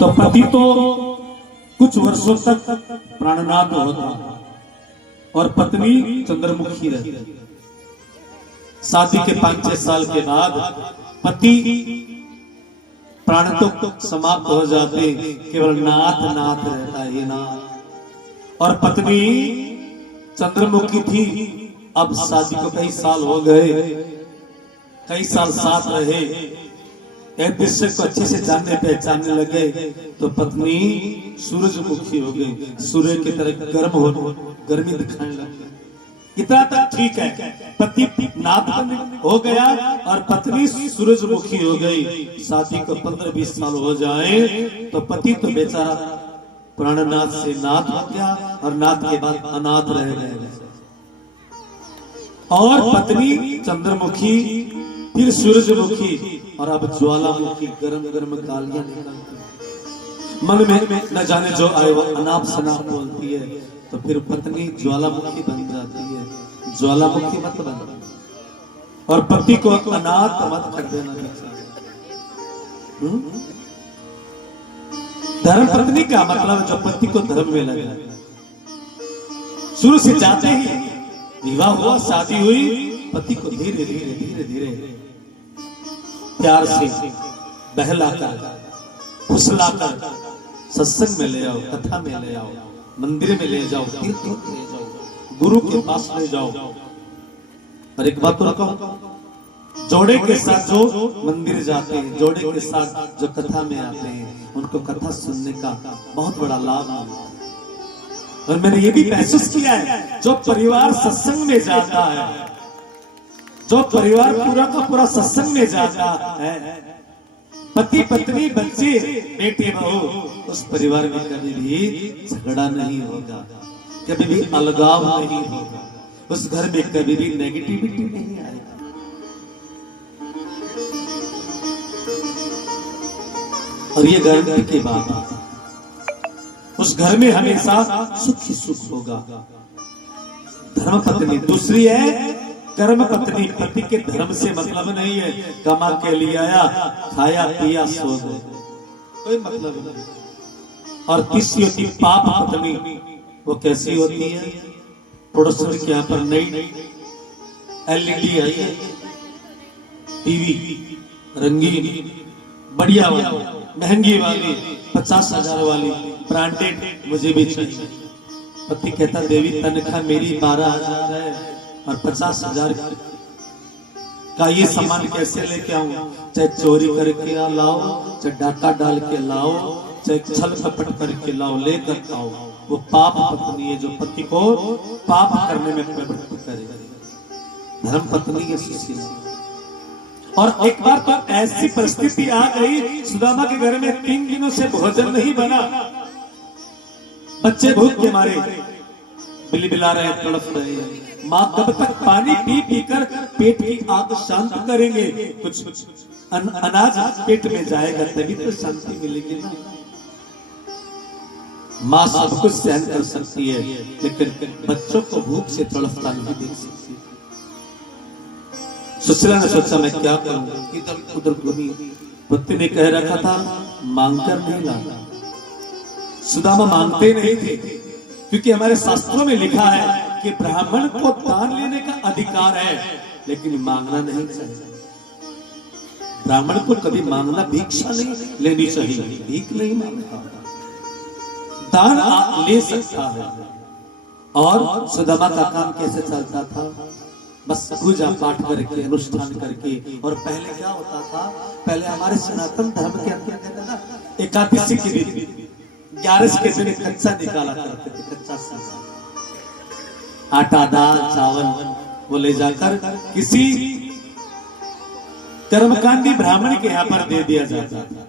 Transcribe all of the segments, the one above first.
तो पति तो कुछ वर्षों तक प्राणनाथ होता और पत्नी चंद्रमुखी रहती। शादी के 5-6 साल के बाद पति प्राण तो समाप्त हो जाते, केवल नाथ नाथ रहता है नाथ। और पत्नी चंद्रमुखी थी। अब शादी को कई साल हो गए, कई साल साथ रहे, एक दूसरे को अच्छे से जानने पहचानने लगे, तो पत्नी सूरजमुखी हो गई, सूर्य की तरह गर्मी दिखाने लगी। इतना तक ठीक है, पति नाथ हो गया और पत्नी सूरजमुखी हो गई। शादी को 15-20 साल हो जाए तो पति तो बेचारा प्राणनाथ से नाथ हो गया और नाथ के बाद अनाथ रह गए। और पत्नी चंद्रमुखी, फिर सूरजमुखी और अब ज्वालामुखी, गरम गरम गालियां निकलती। मन में न जाने जो आए वो अनाप शनाप बोलती है, तो फिर पत्नी ज्वालामुखी बन जाती है। ज्वालामुखी मत बन और पति को अनाथ मत कर देना। धर्म पत्नी का मतलब जो पति को धर्म में लगा। शुरू से जाते ही विवाह हुआ, शादी हुई, पति को धीरे धीरे धीरे धीरे प्यार से बहलाकर, फुसलाकर सत्संग में ले आओ, कथा में ले आओ, मंदिर में ले जाओ, तीर्थ में ले जाओ, गुरु के पास ले जाओ। और एक बात तो रखो, जोड़े के साथ जो मंदिर जाते हैं, जोड़े के साथ जो कथा में आते हैं, उनको कथा सुनने का बहुत बड़ा लाभ है। और मैंने ये भी महसूस किया है, जो परिवार सत्संग में जाता है, जो परिवार पूरा का पूरा सत्संग में जाता है, पति पत्नी बच्चे बेटे बहू, उस परिवार में कभी भी झगड़ा नहीं होगा, कभी भी अलगाव नहीं होगा, उस घर में कभी भी नेगेटिविटी नहीं आएगा। और ये गारंटी की बात है, उस घर में हमेशा सुख ही सुख होगा। धर्म पत्नी दूसरी है, कर्म पत्नी। पति के धर्म से मतलब नहीं है कमा के लिए आया, खाया पिया सो गए, कोई मतलब नहीं। और तीसरी होती पाप पत्नी। वो कैसी होती है? प्रोडक्शन के यहाँ पर नई LED आई है, टीवी रंगीन बढ़िया वाली, महंगी वाली, 50,000 वाली, ब्रांडेड मुझे भी चाहिए। पति कहता देवी तनख्वाह मेरी 12,000 है और 50,000 का ये सामान कैसे लेके आऊं? चाहे चोरी करके लाओ, चाहे डाका डाल के लाओ, चाहे छल कपट करके लाओ, लेकर आओ। वो पाप पत्नी है जो पति को पाप करने में प्रवृत्त करे। धर्म पत्नी है सुशीला। और एक बार तो ऐसी परिस्थिति आ गई, सुदामा के घर में 3 दिनों से भोजन नहीं बना, बच्चे भूख के मारे बिलबिला रहे, तड़प रहे हैं। माँ कब तक पानी पी पी कर पेट की आग शांत करेंगे? कुछ अनाज पेट में जाएगा तभी तो शांति मिलेगी ना। माँ सब कुछ सहन कर सकती है, लेकिन बच्चों को भूख से तड़पता नहीं देख सकती। सुशीला ने सोचा मैं क्या करूं, इधर उधर घूमी। पति ने कह रखा था मांगकर नहीं लाना। सुदामा मांगते नहीं थे, क्योंकि हमारे शास्त्रों में लिखा है कि ब्राह्मण को दान लेने का अधिकार है, लेकिन मांगना नहीं चाहिए। ब्राह्मण को कभी मांगना, भिक्षा नहीं लेनी चाहिए, भीख नहीं मांगता, दान ले सकता है। और सुदामा का काम कैसे चलता था? बस पूजा पाठ करके, अनुष्ठान करके। और पहले क्या होता था? पहले हमारे सनातन धर्म के अंदर ना एकादशी के दिन 11 के दिन कच्चा निकाला करते थे, कच्चा आटा दाल चावल वो ले जाकर किसी कर्मकांडी ब्राह्मण के यहाँ पर दे दिया जाता था,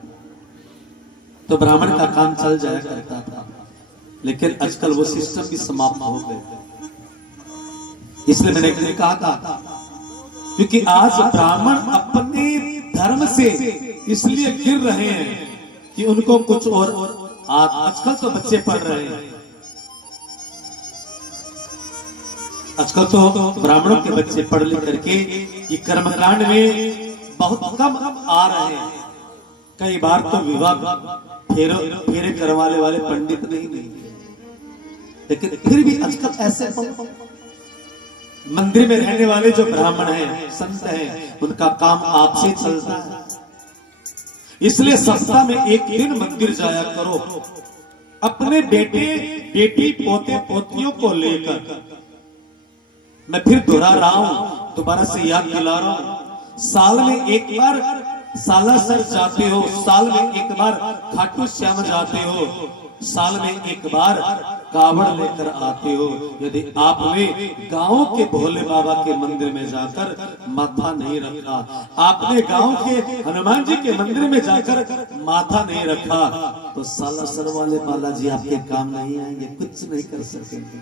तो ब्राह्मण का काम चल जाया करता था। लेकिन आजकल वो सिस्टम भी समाप्त हो गए। इसलिए मैंने कहा था, क्योंकि आज ब्राह्मण अपने धर्म से इसलिए गिर रहे हैं कि उनको कुछ और आजकल तो बच्चे पढ़ रहे हैं, आजकल तो ब्राह्मणों के बच्चे पढ़ लिख करके ये कर्मकांड में बहुत कम आ रहे हैं। कई बार तो विवाह फेरे करवाने वाले पंडित नहीं लेकिन फिर भी आजकल ऐसे मंदिर में रहने वाले जो ब्राह्मण हैं, संत हैं, उनका काम आपसे चलता है। इसलिए सप्ताह में एक दिन मंदिर जाया करो, अपने बेटे बेटी पोते पोतियों को लेकर। मैं फिर दोहरा रहा हूं, दोबारा से याद दिला रहा हूं, साल में एक बार सालासर जाते हो, साल में एक बार खाटू श्याम जाते हो, साल में एक बार कावड़ लेकर आते हो। यदि आपने गांव के भोले बाबा के मंदिर में जाकर माथा नहीं रखा, आपने गांव के हनुमान जी के मंदिर में जाकर माथा नहीं रखा, तो सालासर वाले बालाजी आपके काम नहीं आएंगे, कुछ नहीं कर सकेंगे।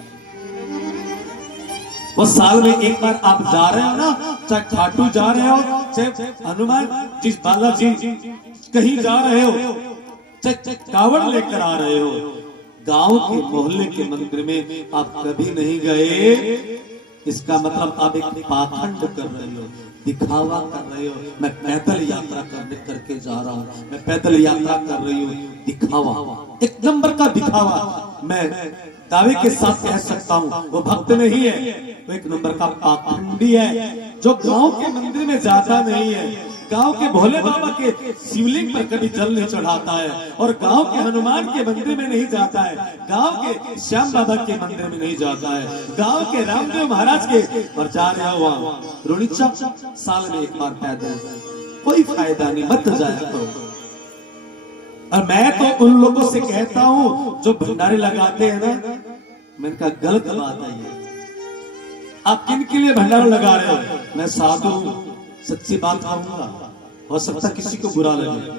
वो साल में एक बार आप जा रहे हो ना, चाहे खाटू जा रहे हो, चाहे हनुमान जिस बालाजी कहीं जा रहे हो, चाहे कावड़ लेकर आ रहे हो, गांव के मोहल्ले के मंदिर में आप कभी नहीं गए, इसका मतलब आप एक पाखंड कर रहे हो, दिखावा कर रहे हो। मैं पैदल यात्रा करके जा रहा हूँ, मैं पैदल यात्रा कर रही हूँ, दिखावा, एक नंबर का दिखावा। मैं दावे के साथ कह सकता हूँ वो भक्त नहीं है, वो एक नंबर का पाखंडी है, जो गांव के मंदिर में जाता नहीं है, गांव के भोले बाबा के शिवलिंग पर कभी जल नहीं चढ़ाता है, और गांव के हनुमान के मंदिर में नहीं जाता है, गांव के श्याम बाबा के मंदिर में नहीं जाता है, गांव के रामदेव महाराज के पर जा रहा हुआ रोनिचा साल में एक बार पैदल, कोई फायदा नहीं, मत जाया करो। और मैं तो उन लोगों से कहता हूं जो भंडारे लगाते हैं ना, मैंने कहा गलत बात है ये, आप किन के लिए भंडारा लगा रहे हो? मैं साधु हूं, सच्ची बात कहूंगा, हो सकता किसी को बुरा लगे,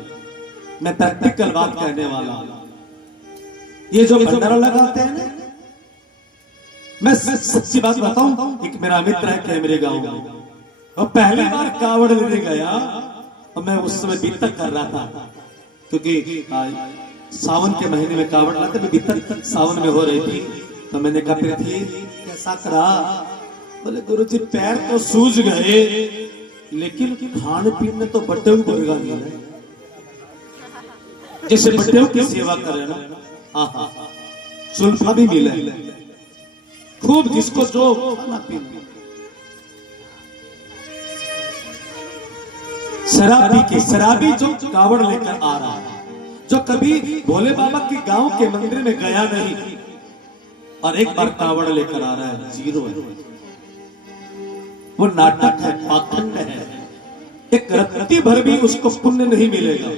मैं प्रैक्टिकल बात कहने वाला हूं। ये जो भंडारा लगाते हैं ना, मैं सच्ची बात बताऊं, एक मेरा मित्र है क्या मेरे गांव में, और पहली बार कावड़ लेने गया, और मैं उस समय बीतक कर रहा था, क्योंकि सावन के महीने में कावड़ लाते, बीतक सावन में हो रही थी, तो मैंने कहा पृथ्वी कैसा करा? बोले गुरुजी पैर तो सूज गए, लेकिन खान पीन में तो बड्डे मुर्गा मिला, जैसे बड्डे की सेवा करे ना, हाँ सुल्फा भी मिला खूब, जिसको जो खाना पीना। शराबी के शराबी जो कावड़ लेकर आ रहा है, जो कभी भोले बाबा के गांव के मंदिर में गया नहीं, और एक बार कावड़ लेकर आ रहा है, जीरो है, वो नाटक है, पाखंड है, एक रत्ती भर भी उसको पुण्य नहीं मिलेगा।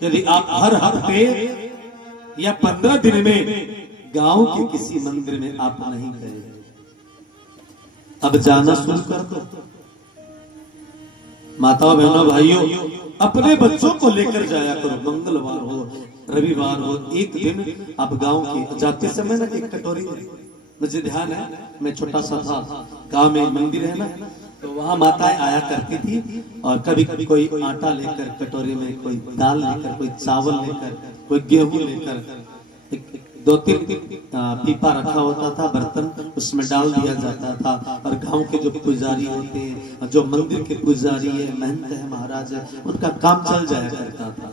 यदि आप हर हफ्ते या 15 दिन में गांव के किसी मंदिर में आप नहीं गए, अब जाना शुरू कर दो। माताओं बहनों भाइयों, अपने बच्चों को लेकर जाया करो, मंगलवार हो रविवार हो, एक दिन आप गांव के जाते समय ना, एक कटोरी, मुझे ध्यान है मैं छोटा सा था, गांव में मंदिर है ना, तो वहां माताएं आया करती थी, और कभी कभी कोई आटा लेकर कटोरी में, कोई दाल लेकर, कोई चावल लेकर, कोई गेहूं लेकर, 2-3 पीपा रखा होता था, बर्तन उसमें डाल दिया जाता था, और गांव के जो पुजारी होते हैं, जो मंदिर के पुजारी है, महंत है, महाराज है, उनका काम चल जाया करता था,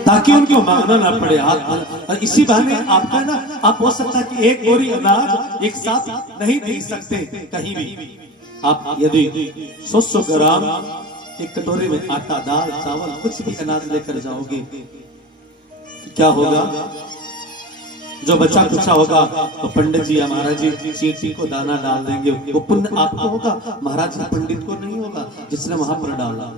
ताकि उनको मांगना ना पड़े हाथ। और इसी बहाने आपका ना, आप हो सकता है कि एक बोरी अनाज एक साथ नहीं दे सकते कहीं भी, आप यदि 100 ग्राम एक कटोरे में आटा, दाल, चावल, कुछ भी अनाज लेकर जाओगे, क्या होगा? जो बचा कुचा होगा तो पंडित जी या महाराज जी चींटी को दाना डाल देंगे, वो पुण्य आपको होगा, महाराज जी पंडित को नहीं होगा जिसने वहां पर डाला।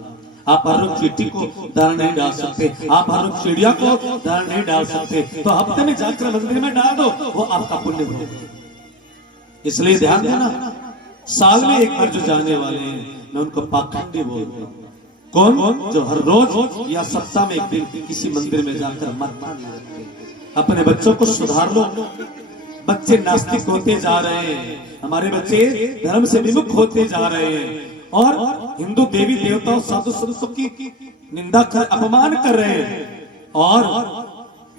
आप हर रोज चींटी को दाना नहीं डाल सकते, आप हर रोज चिड़िया को दाना नहीं डाल सकते, तो हफ्ते में जाकर मंदिर में डाल दो, वो आपका पुण्य होगा। इसलिए ध्यान देना, साल में एक बार जो जाने वाले हैं, मैं उनको पाखंडी बोलता हूँ। कौन? जो हर रोज या सप्ताह में एक दिन किसी मंदिर में जाकर माथा नहीं रखते। अपने बच्चों को सुधार लो, बच्चे नास्तिक होते जा रहे हैं, हमारे बच्चे धर्म से विमुख होते जा रहे हैं, और हिंदू देवी देवताओं साधु संतों की निंदा कर, अपमान कर रहे हैं, और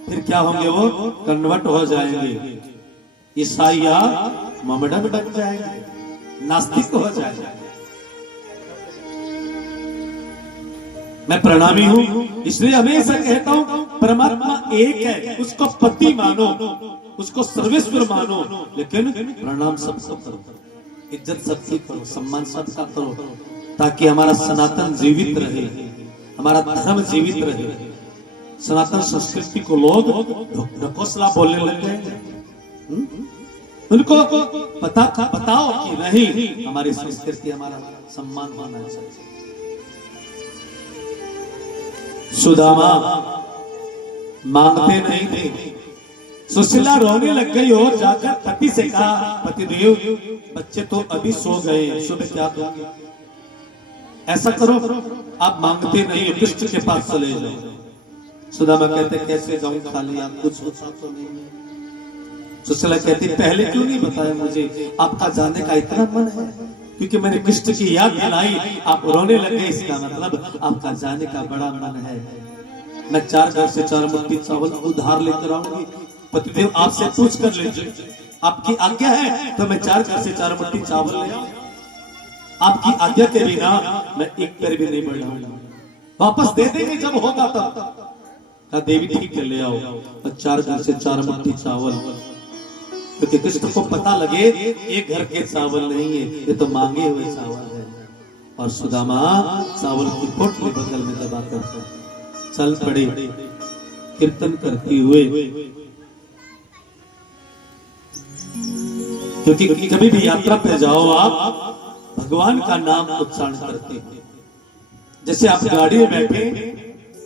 फिर क्या होंगे? वो कन्वर्ट हो जाएंगे, ईसाइया मोहम्मडन बन जाएंगे, नास्तिक हो जाएंगे। मैं प्रणामी हूं, इसलिए हमेशा कहता हूं परमात्मा एक है, उसको पति मानो, उसको सर्वेश्वर मानो, लेकिन प्रणाम सबको करो, इज्जत सबकी करो, सम्मान सबका करो, ताकि हमारा सनातन जीवित रहे, हमारा धर्म जीवित रहे। सनातन संस्कृति को लोग ढकोसला बोलने लग गए। उनको बताओ कि नहीं, हमारी संस्कृति, हमारा सम्मान होना चाहिए। सुदामा मांगते नहीं थे, सुशीला रोने लग गई और जाकर पति से कहा, पतिदेव बच्चे तो अभी सो गए, सुबह क्या दोगे? ऐसा करो, आप मांगते नहीं, कृष्ण के पास चले जाओ। सुदामा कहते कैसे जाऊं, खाली आप कुछ सोचा तो नहीं। सुशीला कहती पहले क्यों नहीं बताया मुझे, आपका जाने का इतना मन है, क्योंकि मैंने कृष्ण की याद दिलाई, आप रोने लगे, इसका मतलब आपका जाने का बड़ा मन है। मैं 4 घर से 4 मुट्ठी चावल उधार लेकर आऊंगी, पतिदेव आपसे पूछ कर लीजिए, आपकी आज्ञा है तो मैं 4 घर से 4 मुट्ठी चावल ले आऊं, आपकी आज्ञा के बिना मैं एक पैर भी नहीं बढ़ाऊंगा, वापस दे देंगे जब होगा तब। कहा देवी ठीक है, ले आओ, और 4 घर से 4 मुट्ठी चावल, क्योंकि कृष्ण को पता लगे एक घर के चावल नहीं है, ये तो मांगे हुए चावल है। और सुदामा चावल की पोटली बगल में दबा कर चल पड़े, कीर्तन करते हुए, क्योंकि कभी भी यात्रा पे जाओ आप भगवान का नाम उच्चारण करते हैं। जैसे आप गाड़ी में बैठे,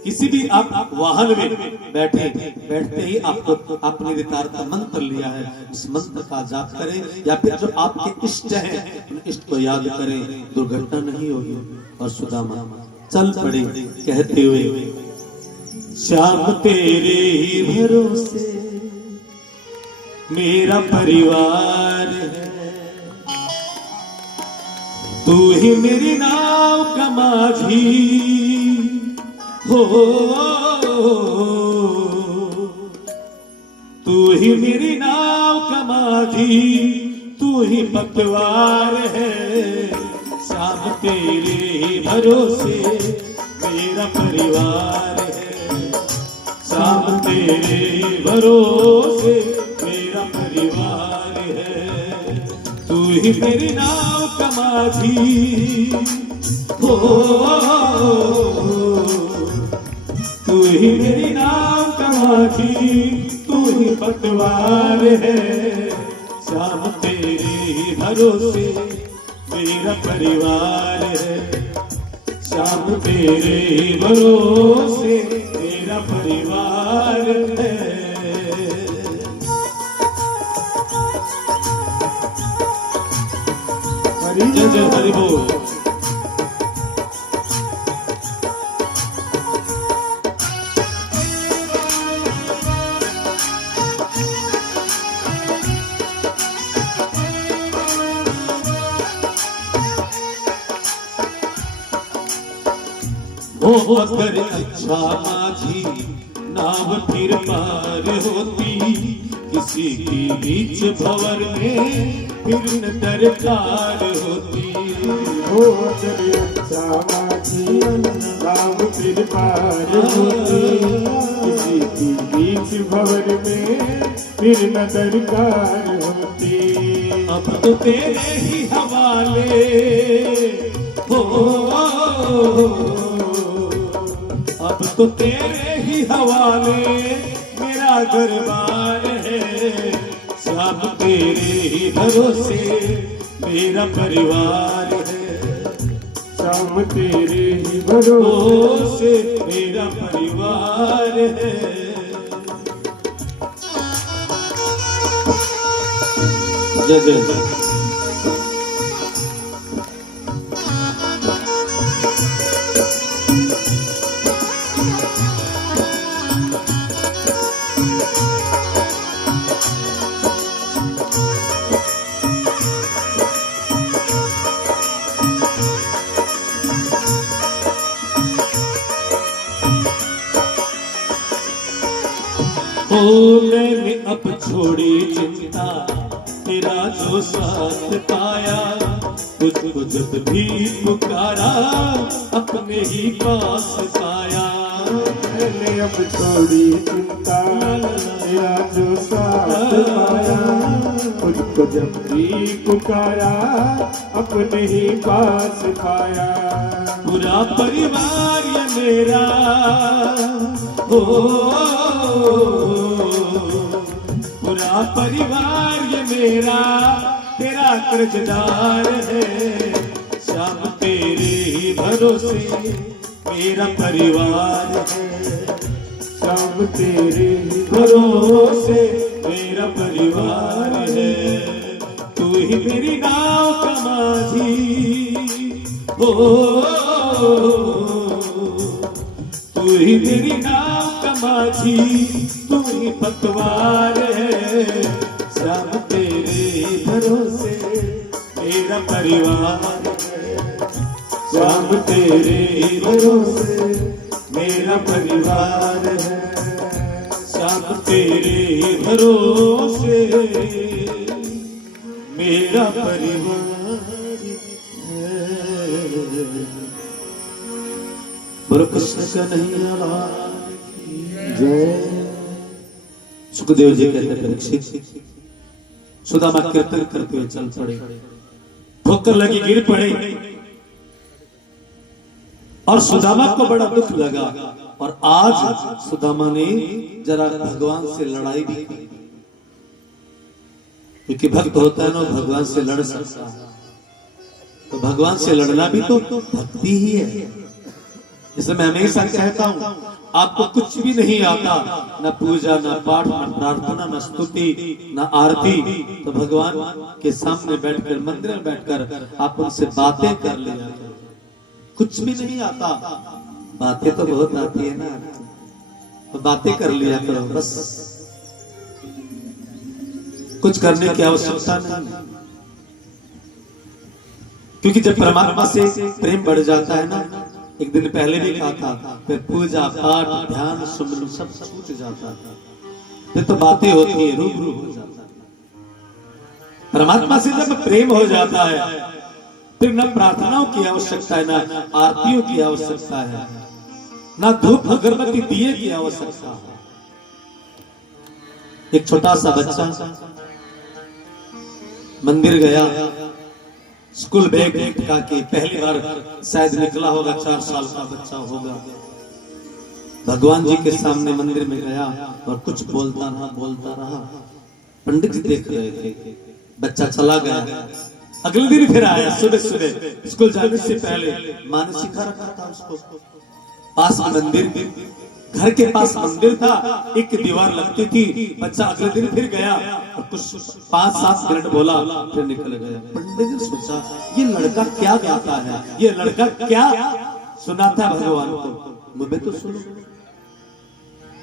किसी भी आप वाहन में बैठते ही आपको आपने विकार का मंत्र लिया है, इस मंत्र का जाप करें, या फिर जो आपके इष्ट है उन इष्ट को याद करें, दुर्घटना नहीं होगी। और सुदामा चल पड़े कहते हुए, श्याम तेरे ही भरोसे मेरा परिवार है, तू ही मेरी नाव का माझी हो, तू ही मेरी नाव का माझी, तू ही पतवार है, श्याम तेरे ही भरोसे मेरा परिवार है, श्याम तेरे ही भरोसे मेरा परिवार है, तू ही मेरी नाव का माझी हो, तू ही मेरी नाव का माझी, तू ही पतवार है, श्याम तेरे ही भरोसे मेरा परिवार है, श्याम तेरे ही भरोसे मेरा परिवार है। जय जय हरि बोल। हो अगर अच्छा माझी नाव फिर पार होती, किसी की बीच भंवर में फिर न दरकार होती। हो अगर अच्छा माझी नाव फिर पार होती, किसी की बीच भंवर में फिर न दरकार होती। अब तो तेरे ही हवाले हो, अब तो तेरे ही हवाले मेरा घरबार है, श्याम तेरे ही भरोसे मेरा परिवार है, श्याम तेरे ही भरोसे मेरा परिवार है। जय जय। मैंने अब छोड़ी चिंता, तेरा जो साथ पाया तुझको जब भी पुकारा अपने ही पास पाया। मैंने अब थोड़ी चिंता तेरा जो साथ पाया, तुझको जब भी पुकारा अपने ही पास पाया। पूरा परिवार ये मेरा हो, पूरा परिवार ये मेरा तेरा कर्जदार है। शाम तेरे ही भरोसे मेरा परिवार है। शाम तेरे ही भरोसे मेरा परिवार है। तू ही मेरी नाव का माझी हो, तू ही मेरी नाव का माझी, तू ही पतवार है। शाम तेरे भरोसे मेरा परिवार है। शाम तेरे भरोसे मेरा परिवार है। शाम तेरे भरोसे मेरा परिवार है। बोलो कृष्ण कन्हैया लाल की जय। सुखदेव जी कहते हैं परीक्षित, सुदामा कीर्तन करते हुए चल पड़े, ठोकर लगी गिर पड़े और सुदामा को बड़ा दुख लगा। और आज सुदामा ने जरा भगवान से लड़ाई भी की, क्योंकि भक्त होता है ना भगवान से लड़ सकता है। तो भगवान से लड़ना भी तो भक्ति ही है। इसलिए मैं हमेशा कहता हूं, आपको कुछ भी नहीं आता, न पूजा, न पाठ, न प्रार्थना, न स्तुति, न आरती, तो भगवान के सामने बैठकर, मंदिर में बैठकर आप उनसे बातें कर लिया करो। कुछ भी नहीं आता, बातें तो बहुत आती है ना, तो बातें कर लिया करो बस। कुछ करने की आवश्यकता नहीं, क्योंकि जब परमात्मा से प्रेम बढ़ जाता है ना, एक दिन पहले भी कहा था, फिर पूजा पाठ ध्यान सुमन सब छूट जाता था। फिर तो बातें होती है, रूबरू हो जाता है। परमात्मा से जब प्रेम हो जाता है, फिर न प्रार्थनाओं की आवश्यकता है, न आरतियों की आवश्यकता है, न धूप अगरबत्ती दिए की आवश्यकता है। एक छोटा सा बच्चा मंदिर गया, स्कूल बैग का के पहली बार शायद निकला होगा, 4 साल का बच्चा होगा। भगवान जी के सामने मंदिर में गया और कुछ बोलता रहा। पंडित जी देख रहे थे, बच्चा चला गया। अगले दिन फिर आया, सुबह सुबह स्कूल जाने से पहले माँ ने सिखा रखा था उसको। पास में मंदिर, घर के पास मंदिर था, एक दीवार लगती थी। बच्चा अगले दिन फिर गया और कुछ 5-7 मिनट बोला, फिर निकल गया। पंडित ने सोचा ये लड़का क्या गाता है, ये लड़का क्या सुनाता है भगवान को, मुझे तो सुनो।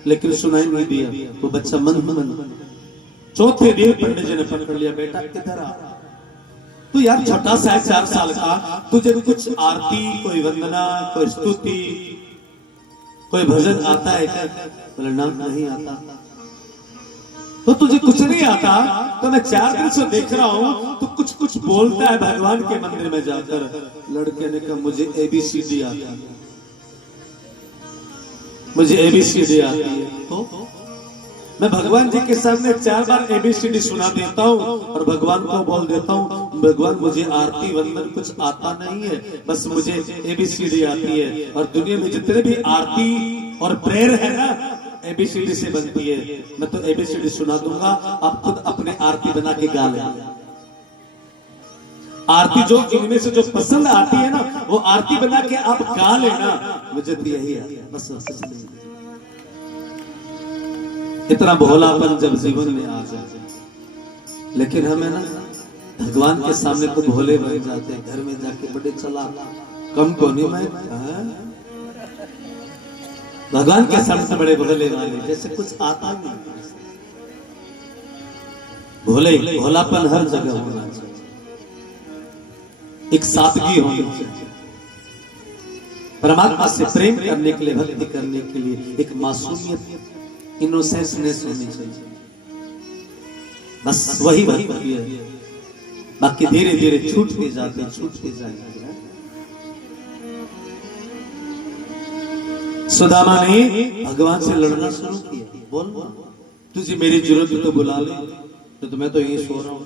लेकिन सुनाई नहीं दिया, वो बच्चा मन चौथे दिन पंडित जी ने पकड़ लिया, बेटा किधर आ। तू यार छोटा सा 4 साल का, तुझे कुछ आरती, कोई वंदना, कोई स्तुति, कोई भजन आता है क्या? बोले ना, नहीं आता। तो तुझे कुछ नहीं आता, तो मैं 4 दिन से देख रहा हूं तू कुछ कुछ बोलता है भगवान के मंदिर में जाकर। लड़के ने कहा मुझे ABCD आती है, मुझे ABCD आती है। तो मैं भगवान जी के सामने 4 बार ABCD सुना देता हूँ और भगवान को बोल देता हूँ, भगवान मुझे आरती वंदन कुछ आता नहीं है, बस मुझे ABCD आती है। और दुनिया में जितने भी आरती और प्रेयर है ना, ABCD से बनती है। मैं तो ABCD सुना दूंगा, आप खुद अपने आरती बना के गा लेंगे। आरती जो इनमें से जो पसंद आती है ना, वो आरती बना के आप गा लेना। मुझे तो यही आता है, बस। इतना भोलापन जब जीवन में आ जाए, लेकिन हमें ना भगवान के सामने तो भोले बन जाते हैं, घर में जाके बड़े चालाक, कम को नहीं मैं भगवान के सामने बड़े भोले वाले, जैसे कुछ आता नहीं। भोलापन हर जगह होना चाहिए, एक सादगी होनी चाहिए। परमात्मा से प्रेम करने के लिए, भक्ति करने के लिए एक मासूमियत, इनोसेंसनेस होनी चाहिए। बस वही भक्ति है। बाकी धीरे धीरे छूटते जाएंगे। सुदामा ने भगवान से लड़ना शुरू किया, बोल तुझे मेरी जरूरत है तो बुला ले, तो मैं तो यही सो रहा हूं।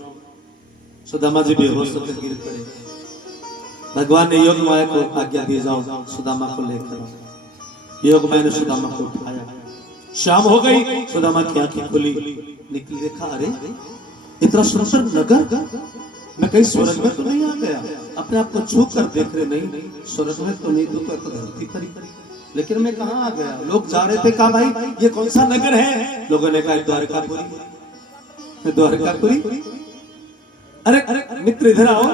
सुदामा जी बेहोश होकर गिर पड़े। भगवान ने योग माया को आज्ञा दी, जाओ सुदामा को लेकर। योग माया ने सुदामा को उठाया। शाम हो गई, सुदामा की आंखें खुली, निकली, देखा अरे इतना सुंदर नगर, मैं कहीं स्वर्ग में तो नहीं आ गया। अपने आप को छू कर देख रहे, नहीं स्वर्ग में तो नहीं, तो धरती पर ही, लेकिन मैं कहाँ आ गया। लोग जा रहे थे, कहा भाई ये कौन सा नगर है? लोगों ने कहा द्वारकापुरी। द्वारकापुरी? अरे मित्र इधर आओ,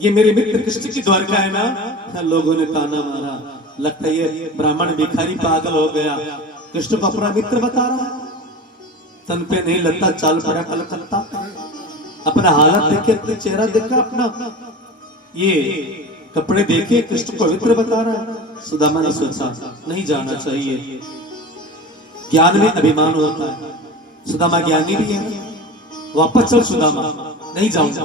ये मेरे मित्र कृष्ण की द्वारका है ना। लोगों ने ताना मारा, लगता है ये ब्राह्मण भिखारी पागल हो गया, कृष्ण को अपना मित्र बता रहा। तन पे नहीं लगता, चाल पड़ा कलकत्ता। अपना हालत देखे, अपना चेहरा देखा, अपना ये कपड़े देखे, कृष्ण को मित्र बता रहा। सुदामा ने सोचा नहीं जाना चाहिए, ज्ञान में अभिमान होता है। सुदामा ज्ञानी भी है, वापस चल सुदामा, नहीं जाऊंगा।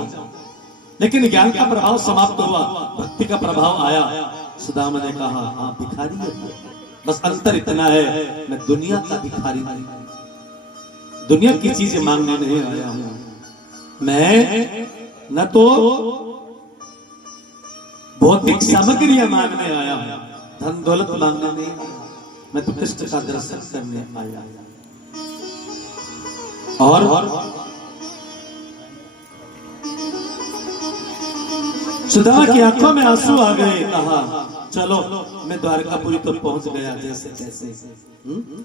लेकिन ज्ञान का प्रभाव समाप्त हुआ, भक्ति का प्रभाव आया। सुदामा ने कहा हाँ भिखारी है, बस अंतर इतना है मैं दुनिया का भिखारी नहीं, दुनिया की चीजें मांगने नहीं आया हूं। मैं न तो भौतिक सामग्रियां मांगने आया हूं, धन दौलत मांगने नहीं आया, मैं तो कृष्ण का दर्शन करने आया। और सुदामा की आंखों में आंसू आ गए। कहा चलो मैं द्वारकापुरी तो पहुंच गया, जैसे जैसे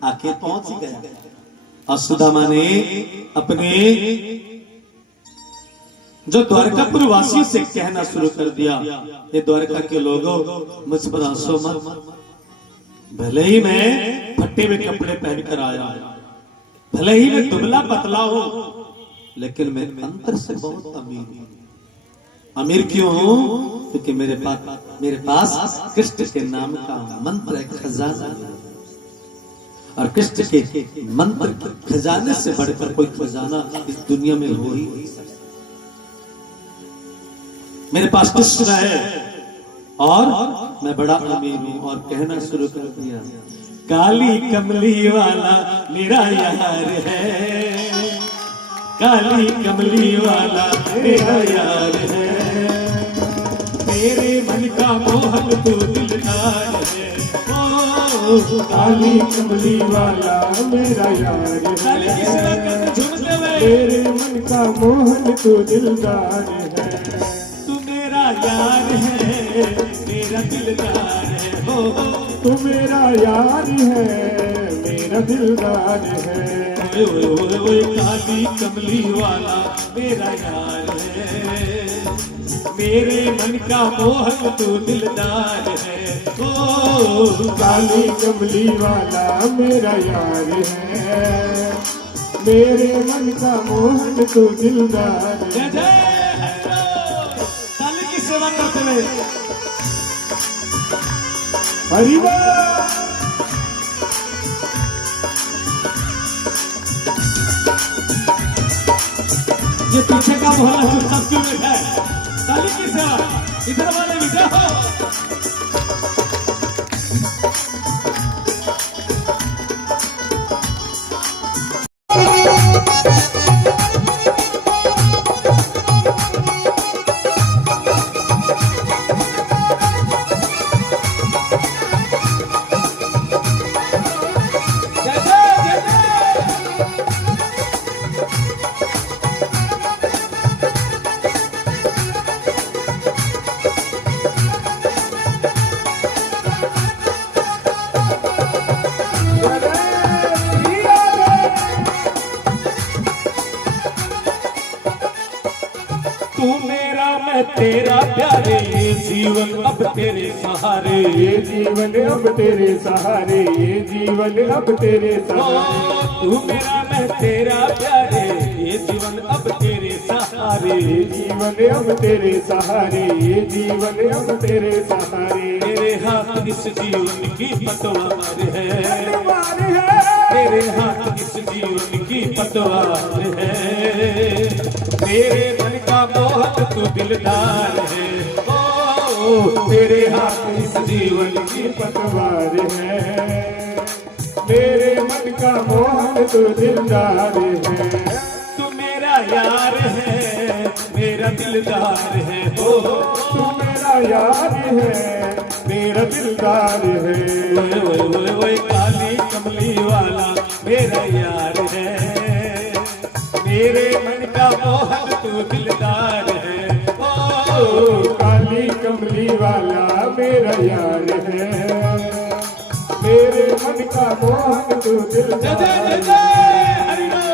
आखिर पहुंच गया। और सुदामा ने अपने जो द्वारकापुर वासियों से कहना शुरू कर दिया, ये द्वारका के लोगों मुझ पर हंसो मत। भले ही मैं फटे हुए कपड़े पहनकर आया, भले ही मैं दुबला पतला हूं, लेकिन मैं अंतर से बहुत अमीर हूं। अमीर क्यों हूं? क्योंकि मेरे पास कृष्ण के नाम का मंत्र है, खजाना। और कृष्ण के मंत्र के खजाने से बढ़कर कोई खजाना इस दुनिया में हो ही नहीं सकता। मेरे पास कृष्ण है और मैं बड़ा अमीर हूं। और कहना शुरू कर दिया, काली कमली वाला मेरा यार है, काली कमली वाला मेरा यार है, मेरे मन का मोहन तू दिलदार है। ओ काली कमली वाला मेरा यार है, मेरे मन का मोहन तू दिलदार है। तू मेरा यार है, मेरा दिलदार है। तू मेरा यार है, मेरा दिलदार है। ओए काली कमली वाला मेरा यार है, मेरे मन का मोहन तू दिलदार है। ओ काली कमली वाला मेरा यार है, मेरे मन का मोहन तू दिलदार है। काली की सेवा करते हुए हरि बोल। ये पीछे का मोहल्ला चुपचाप क्यों बैठा है? काली की सेवा इधर वाले भी जाओ। तेरा प्यारे जीवन अब तेरे सहारे, ये जीवन अब तेरे सहारे, ये जीवन अब तेरे सहारे। तू मेरा मैं तेरा प्यारे, ये जीवन अब तेरे सहारे, ये जीवन अब तेरे सहारे, ये जीवन अब तेरे सहारे। तेरे हाथ इस जीवन की पतवार है, तेरे हाथ इस जीवन की पतवार है। मेरे मन का मोहन तू दिलदार है, ओ तेरे हाथ इस जीवन की पतवार है। मेरे मन का मोहन तू दिलदार है, तू मेरा यार है, मेरा दिलदार है, ओ तू मेरा यार है, मेरा दिलदार है। ओए ओए ओए ओए काली कमली वाला मेरा यार है, मेरे मन का मोहन तू दिलदार है, ओ काली कमली वाला मेरा यार है, मेरे मन का मोहन तू दिलदार है। हरि बोल।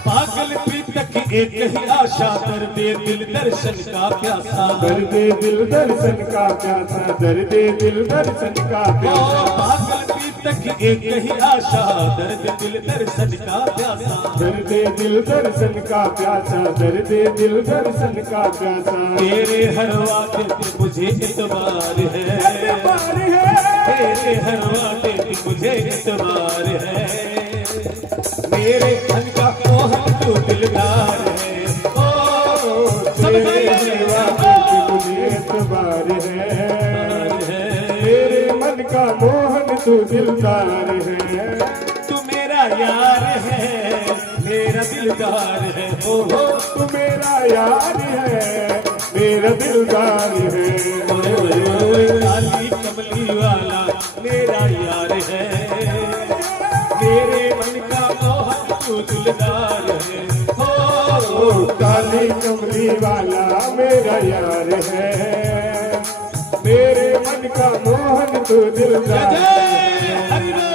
पागल प्रीत की एक ही आशा, दर्दे दिल दर्शन का प्यासा, दर्दे दिल दर्शन का प्यासा, दर्दे दिल दर्शन का प्यासा। पागल प्रीत की एक ही आशा, दर्द दिल दर्शन का प्यासा, दर्दे दिल दर्शन का प्यासा, दर्दे दिल दर्शन का प्यासा। तेरे हर वादे पे मुझे इतबार है, एतबार है, तेरे हर वादे पे मुझे इतबार है, मेरे मन का मोहन तू दिलदार है, ओ तेरे वादे पे मुझे एतबार है, मेरे मन का मोहन तू दिलदार है। तू मेरा यार है, मेरा दिलदार है, ओ हो तू मेरा यार है, मेरा दिलदार है। ओए ओए ओए काली कमली वाला मेरा यार है, मेरे मन का मोहन तू दिलदार है, ओ काली कमली वाला मेरा यार है, मेरे मन का मोहन तू दिलदार है। हरि बोल।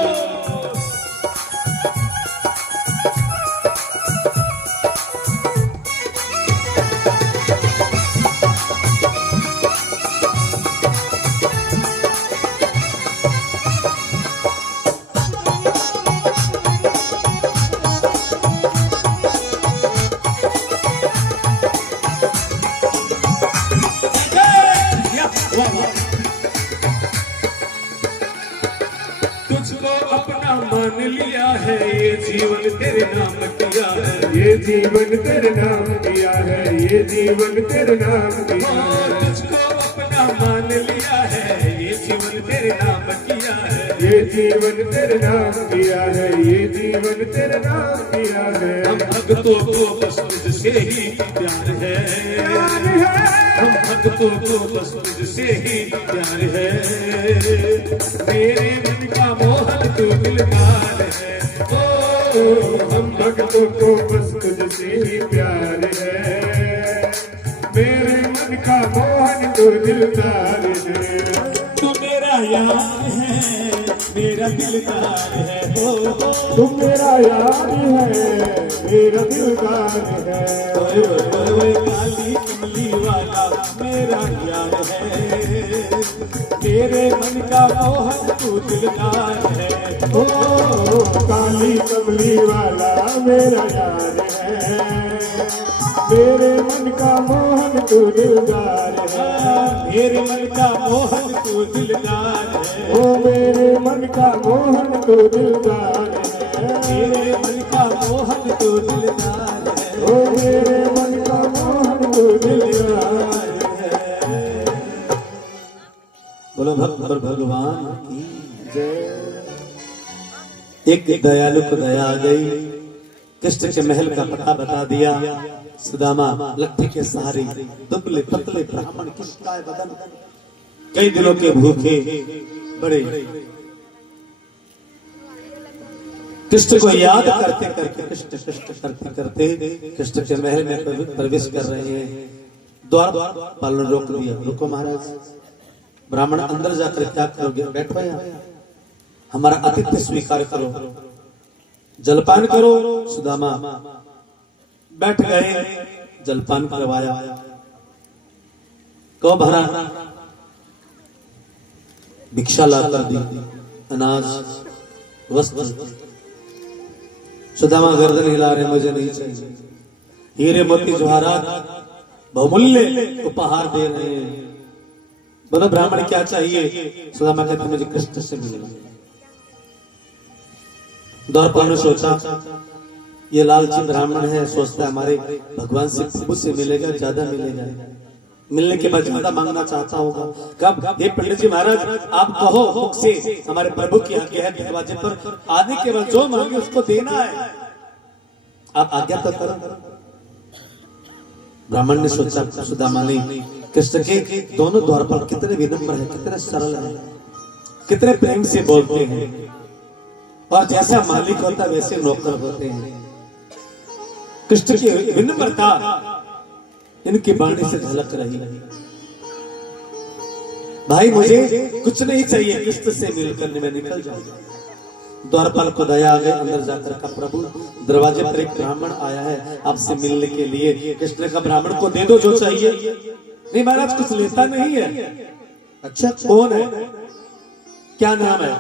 तुझको अपना मान लिया है, ये जीवन तेरे नाम किया है, ये जीवन तेरे नाम दिया है, ये जीवन तेरे नाम दिया है। तुझको अपना मान लिया है, ये जीवन तेरे नाम किया है, ये जीवन तेरे नाम दिया है, ये जीवन तेरे नाम दिया है। हम भक्तों को बस तुझसे ही प्यार है, प्यार है, हम भक्तों को बस तुझसे ही प्यार है, मेरे मन का मोहन तू दिलदार है, ओ हम भक्तों को बस तुझसे ही प्यार है, मेरे मन का मोहन तू दिलदार है। तू मेरा यार है, मेरा दिलदार है, ओ तू मेरा यार है, मेरा दिलदार है। ओए ओए ओए काली कमली वाला मेरा यार है, तेरे मन का मोहन तू दिलदार है, ओ काली कमली वाला मेरा यार है, मेरे मन का मोहन तू दिलदार है। मेरे मन का मोहन तू दिलदार है, ओ मेरे मन का मोहन तू दिलदार है, मेरे मन का मोहन तू दिलदार है, ओ मेरे मन का मोहन तू दिलदार है। बोलो भक्त भगवान की जय। एक दयालु को दया आ गई, कृष्ण के महल का पता बता दिया। सुदामा लट्ठी के सहारे दुबले पतले ब्राह्मण किसका बदन, कई दिनों के भूखे बड़े कृष्ण को याद करते करते कृष्ण कृष्ण करते करते कृष्ण के महल में प्रवेश कर रहे हैं। द्वार पालन रोक दिया, रुको महाराज, ब्राह्मण अंदर जाकर क्या करोगे, बैठो यहाँ, हमारा आतिथ्य स्वीकार करो। जलपान करो। सुदामा बैठ गए, जलपान करवाया। कब भरा? भिक्षा लाकर दी, अनाज, वस्त्र। सुदामा गर्दन हिला रहे, मुझे नहीं चाहिए। हीरे मोती जवाहरात बहुमूल्य उपहार दे रहे हैं। बोलो ब्राह्मण क्या चाहिए? सुदामा कहते मुझे कृष्ण से मिलना। द्वारपाल ने सोचा ये लालची ब्राह्मण है, सोचता है हमारे भगवान से प्रभु से मिलेगा, ज्यादा मिलेगा। मिलने के बाद ज्यादा मांगना चाहता होगा। कब? हे पंडित जी महाराज, आप कहो मुख से, हमारे प्रभु की आज्ञा है दरवाजे पर आने के बाद जो मांगे उसको देना है, आप आज्ञा तो करो। ब्राह्मण ने सोचा, सुदामा ने कृष्ण के दोनों द्वारपाल कितने विनम्र है, कितने सरल है, कितने प्रेम से बोलते हैं, और जैसा मालिक होता वैसे नौकर होते हैं। कृष्ण की विनम्रता इनकी वाणी से झलक रही। भाई मुझे कुछ नहीं चाहिए, कृष्ण से मिलकर मैं निकल जाऊंगा। द्वारपाल को दया आ गई, अंदर जाकर का प्रभु दरवाजे पर एक ब्राह्मण आया है आपसे मिलने के लिए। कृष्ण का ब्राह्मण को दे दो जो चाहिए। नहीं महाराज कुछ लेता नहीं है। अच्छा कौन है, क्या नाम है?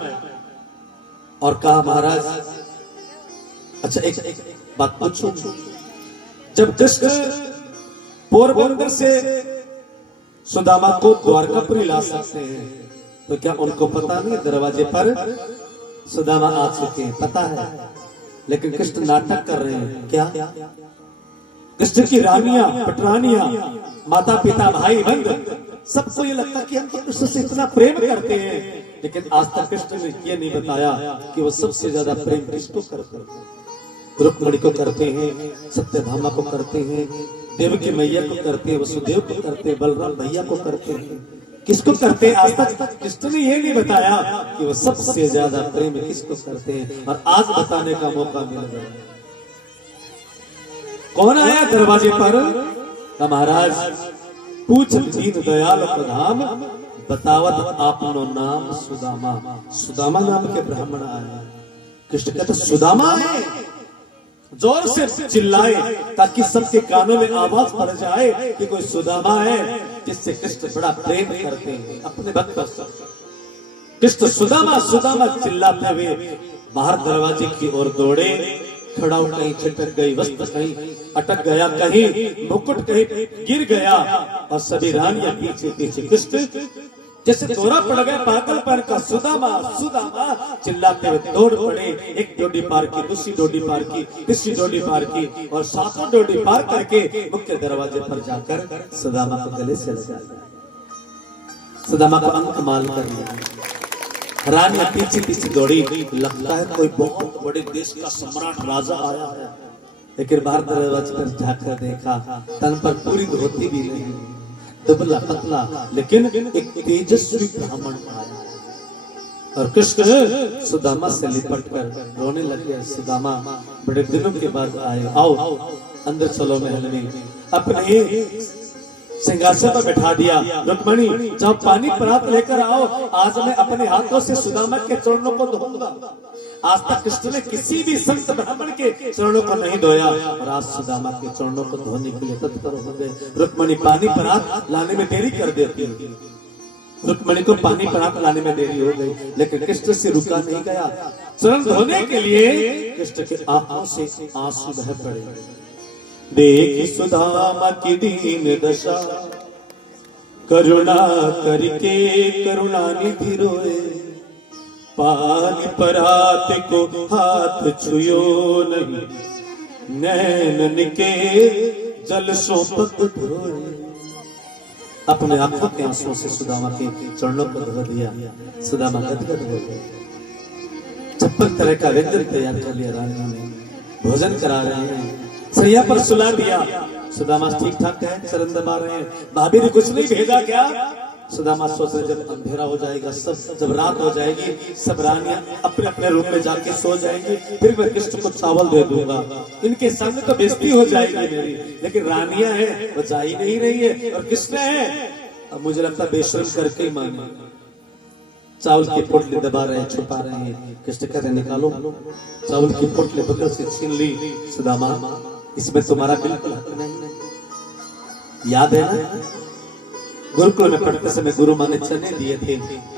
और कहा महाराज अच्छा एक बात पूछूं, जब कृष्ण पोरबंदर से सुदामा को द्वारकापुरी ला सकते हैं तो क्या उनको पता नहीं दरवाजे पर सुदामा आ चुके हैं? पता है, लेकिन कृष्ण नाटक कर रहे हैं। क्या? कृष्ण की रानियां, पटरानियां, माता पिता, भाई बंद, सबको ये लगता कि हम तो कृष्ण से इतना प्रेम करते हैं, लेकिन आज तक कृष्ण ने ये नहीं बताया कि वो सबसे ज्यादा प्रेम किसको करते हैं। रुक्मिणी को करते हैं, सत्यभामा को करते हैं, देवकी मैया को करते हैं, वसुदेव को करते हैं, बलराम भैया को करते हैं, किसको करते हैं? आज तक कृष्ण ने ये नहीं बताया कि वो सबसे ज्यादा प्रेम किसको करते हैं, और आज बताने का मौका मिल गया। कौन आया दरवाजे पर? महाराज पूछ दीन दयाल प्रधान, बतावत आपनो नाम सुदामा। सुदामा नाम के ब्राह्मण आया। कृष्ण कहते सुदामा है, जोर से चिल्लाए ताकि सबके कानों में आवाज पड़ जाए कि कोई सुदामा है जिससे कृष्ण बड़ा प्रेम करते हैं अपने भक्तों से। कृष्ण सुदामा सुदामा चिल्लाते हुए बाहर दरवाजे की ओर दौड़े। खड़ा कहीं छिटक गई, वस्त्र कहीं अटक गया, कहीं मुकुट कहीं गिर गया, और सभी रानियां पीछे पीछे। कृष्ण जैसे दौरा पड़ गया पागलपन का, सुदामा सुदामा चिल्लाते हुए दौड़ पड़े। एक डोडी पार की, दूसरी डोडी पार की, तीसरी डोडी पार की, और सातों डोडी पार करके मुख्य दरवाजे पर जाकर सुदामा को गले से लगा लिया। सुदामा को अंक माल कर लिया। रानियां पीछे पीछे दौड़ी। लगता है कोई बहुत बड़े देश का सम्राट राजा आया है, लेकिन बाहर दरवाजे पर जाकर देखा तन पर पूरी धोती भी नहीं, दुबला पतला, लेकिन एक तेजस्वी ब्राह्मण आया। और कृष्ण सुदामा से लिपट कर रोने लगे। सुदामा बड़े दिनों के बाद आए, आओ अंदर चलो महल में। अपने सिंहासन पर बैठा दिया। रुक्मिणी जाओ पानी परात लेकर आओ, आज मैं अपने हाथों से सुदामा के चरणों को धोऊंगा। आज तक कृष्ण ने किसी भी संत ब्राह्मण के चरणों को नहीं धोया, और आज सुदामा के चरणों को धोने के लिए तत्पर हो गए। रुक्मिणी पानी परात लाने में देरी कर देती है। रुक्मिणी को पानी परात लाने में देरी हो गई, लेकिन कृष्ण से रुका नहीं गया। चरण धोने के लिए कृष्ण के आंखों से आंसू बह पड़े। देख सुदामा की दीन दशा, करुणा करके करुणा निधि रोए। पानी परात को हाथ छुयो नहीं, नैनन के जल सो पग धोए। अपने आंखों के आंसुओं से सुदामा के चरणों को धो दिया। सुदामा गदगद हो गए। 56 तरह का व्यंजन तैयार कर लिया। रानियों ने भोजन करा रहे हैं, सैया पर सुला दिया। सुदामा ठीक ठाक है, चरण दबा रहे हैं। भाभी ने कुछ नहीं भेजा क्या? सुदामा सोच रहे जब अंधेरा हो जाएगा, सब जब रात हो जाएगी, सब रानियां अपने अपने रूम में जाके सो जाएंगी, फिर मैं कृष्ण को चावल दे दूंगा। इनके सामने तो बेइज्जती हो जाएगी मेरी, लेकिन रानियां हैं वो जा ही नहीं रही है, और कृष्ण है अब मुझे लगता बेशर्म करके ही माने। चावल की पोटली दबा रहे हैं, छुपा रहे हैं। कृष्ण कह रहे निकालो चावल की पोटली, बगल से छीन ली। सुदामा, इसमें तुम्हारा बिल्कुल हक नहीं। याद है ना, गुरुकुल में पढ़ते समय गुरु माँ ने चने दिए थे,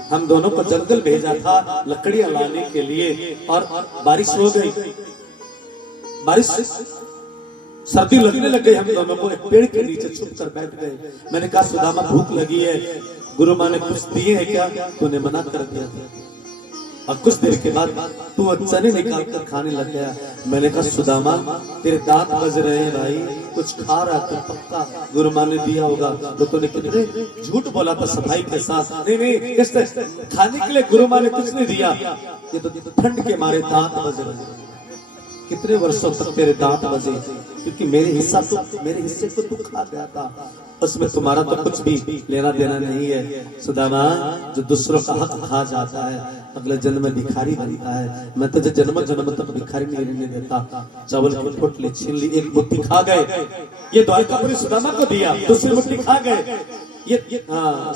हम दोनों को जंगल भेजा था लकड़ियां लाने के लिए, और बारिश हो गई, बारिश सर्दी लगने लग गई, हम दोनों को एक पेड़ के नीचे छुप कर बैठ गए। मैंने कहा सुदामा भूख लगी है, गुरु माँ ने कुछ दिए है क्या? तूने मना कर दिया था, और कुछ देर के बाद तू चने निकाल कर खाने लग गया। मैंने कहा सुदामा तेरे दांत बज रहे हैं भाई, कुछ खा रहा था पक्का, गुरु माँ ने दिया होगा। तो तूने कितने झूठ बोला था सफाई के साथ। नहीं नहीं, खाने के लिए गुरु माँ ने कुछ नहीं दिया, ये तो ठंड के मारे दांत बज रहे हैं। कितने वर्षों तक तेरे दांत बजे, क्योंकि मेरे हिस्से को तू खा गया था, उसमें तुम्हारा तो कुछ भी लेना देना नहीं है। सुदामा, जो दूसरों का हक खा जाता है अगले जन्म में भिखारी बनता है। मैं तुझे जन्म जन्म तक भिखारी नहीं रहने देता। चावल की पोटली छीन ली, एक मुट्ठी खा गए, ये द्वारकापुरी सुदामा को दिया, दूसरी मुट्ठी खा गए, ये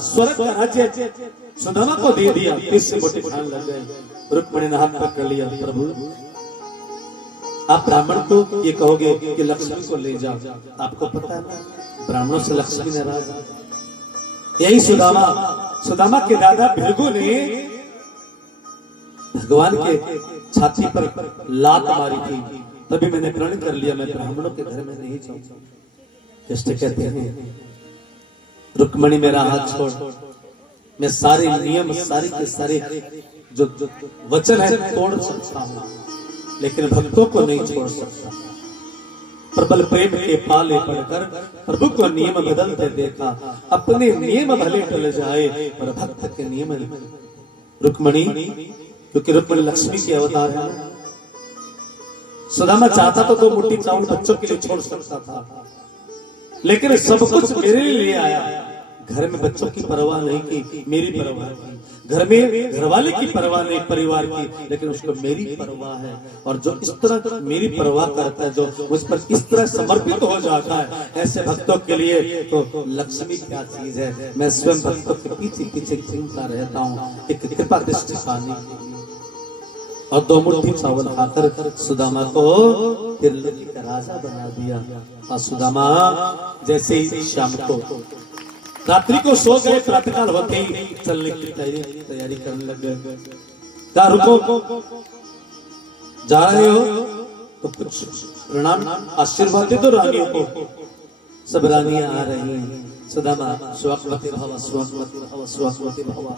स्वर्ग का राज्य सुदामा को दे दिया, तीसरी मुट्ठी खाने लग गए। रुक्मिणी ने हाथ पकड़ लिया, प्रभु आप ब्राह्मण को ये कहोगे कि लक्ष्मी को ले जाओ, आपको पता है ब्राह्मणों से लक्ष्मी नाराज है। यही सुदामा के दादा भृगु ने भगवान के छाती पर लात मारी थी, तभी मैंने प्रण कर लिया मैं ब्राह्मणों के घर में नहीं जाऊंगा। कृष्ण कहते हैं रुक्मिणी मेरा हाथ छोड़, मैं सारे नियम सारे के सारे जो वचन है तोड़ सकता हूं, लेकिन भक्तों को नहीं छोड़ सकता। प्रबल प्रेम के पाले पड़कर प्रभु को नियम बदलते देखा, अपने नियम भले टल जाए पर भक्त के नियम। रुक्मिणी, क्योंकि रुक्मिणी लक्ष्मी के अवतार है। सुदामा चाहता तो 2 मुट्ठी चावल बच्चों के लिए छोड़ सकता था, लेकिन सब कुछ मेरे लिए आया। घर में बच्चों की परवाह नहीं की, मेरी परवाह की। घर में घरवाले की परवाह नहीं, परिवार की, लेकिन उसको मेरी परवाह है। और जो इस तरह मेरी परवाह करता है, जो मुझ पर इस तरह समर्पित हो जाता है, ऐसे भक्तों के लिए तो लक्ष्मी क्या चीज है। मैं स्वयं भक्तों के पीछे पीछे घूमता रहता हूँ एक कृपा दृष्टि पाने के लिए। और 2 मुट्ठी चावल खाकर सुदामा को त्रिलोकी का राजा बना दिया। और सुदामा जैसे ही शाम को रात्रि को सो गए, प्रातःकाल होते ही चलने की तैयारी करने लग गए। कहा रुको, जा रहे हो तो कुछ प्रणाम आशीर्वाद दे दो रानियों को। सब रानियां आ रही हैं। सुदामा स्वागवती भव स्वागवती भव स्वागवती भव।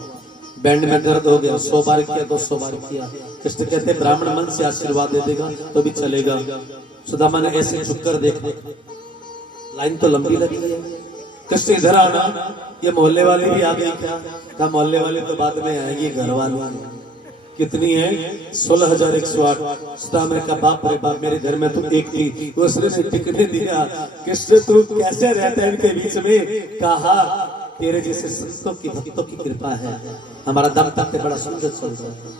बैंड में दर्द हो गया, 100 बार किया, 200 बार किया। कृष्ण कहते ब्राह्मण मन से आशीर्वाद दे देगा तो भी चलेगा। सुदामा ने ऐसे झुककर देखा, लाइन तो लंबी लगी है। कृष्ण इधर आना, ये मोहल्ले वाले भी आ गई क्या? कहा मोहल्ले वाले तो बाद में आएंगे, घर वाले कितनी है? 16,108। सुदामा का बाप रे बाप, मेरे घर में तो एक थी, उसने टिकने दिया। कृष्ण तू कैसे रहता है इनके बीच में? कहा तेरे जैसे संतों की भक्तों की कृपा है, हमारा दम तक बड़ा सुंदर चल रहा है।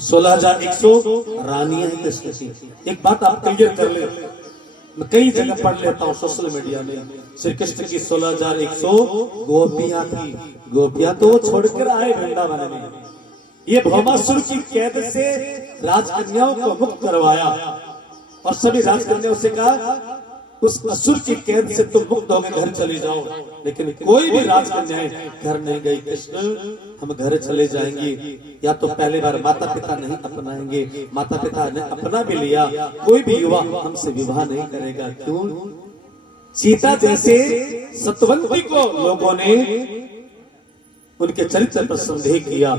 16,100 रानियां हैं कृष्ण की। एक बात आप क्लियर कर ले, मैं कई जगह पढ़ लेता हूँ सोशल मीडिया में, श्री कृष्ण की 16,100 गोपियां थी। गोपियां तो छोड़कर आए वृंदावन में। ये भौमासुर की कैद से राजकन्याओं को मुक्त करवाया, और सभी राजकन्याओं से कहा उस असुर की कैद से तुम मुक्त हो गए, घर चले जाओ। लेकिन कोई भी राजकन्याएं घर नहीं गई। कृष्ण हम घर चले जाएंगे, या तो पहली बार माता पिता नहीं अपनाएंगे, माता पिता ने अपना भी लिया, कोई भी युवा हमसे विवाह नहीं करेगा। क्यों? सीता जैसे सतवंती को लोगों ने उनके चरित्र पर संदेह किया।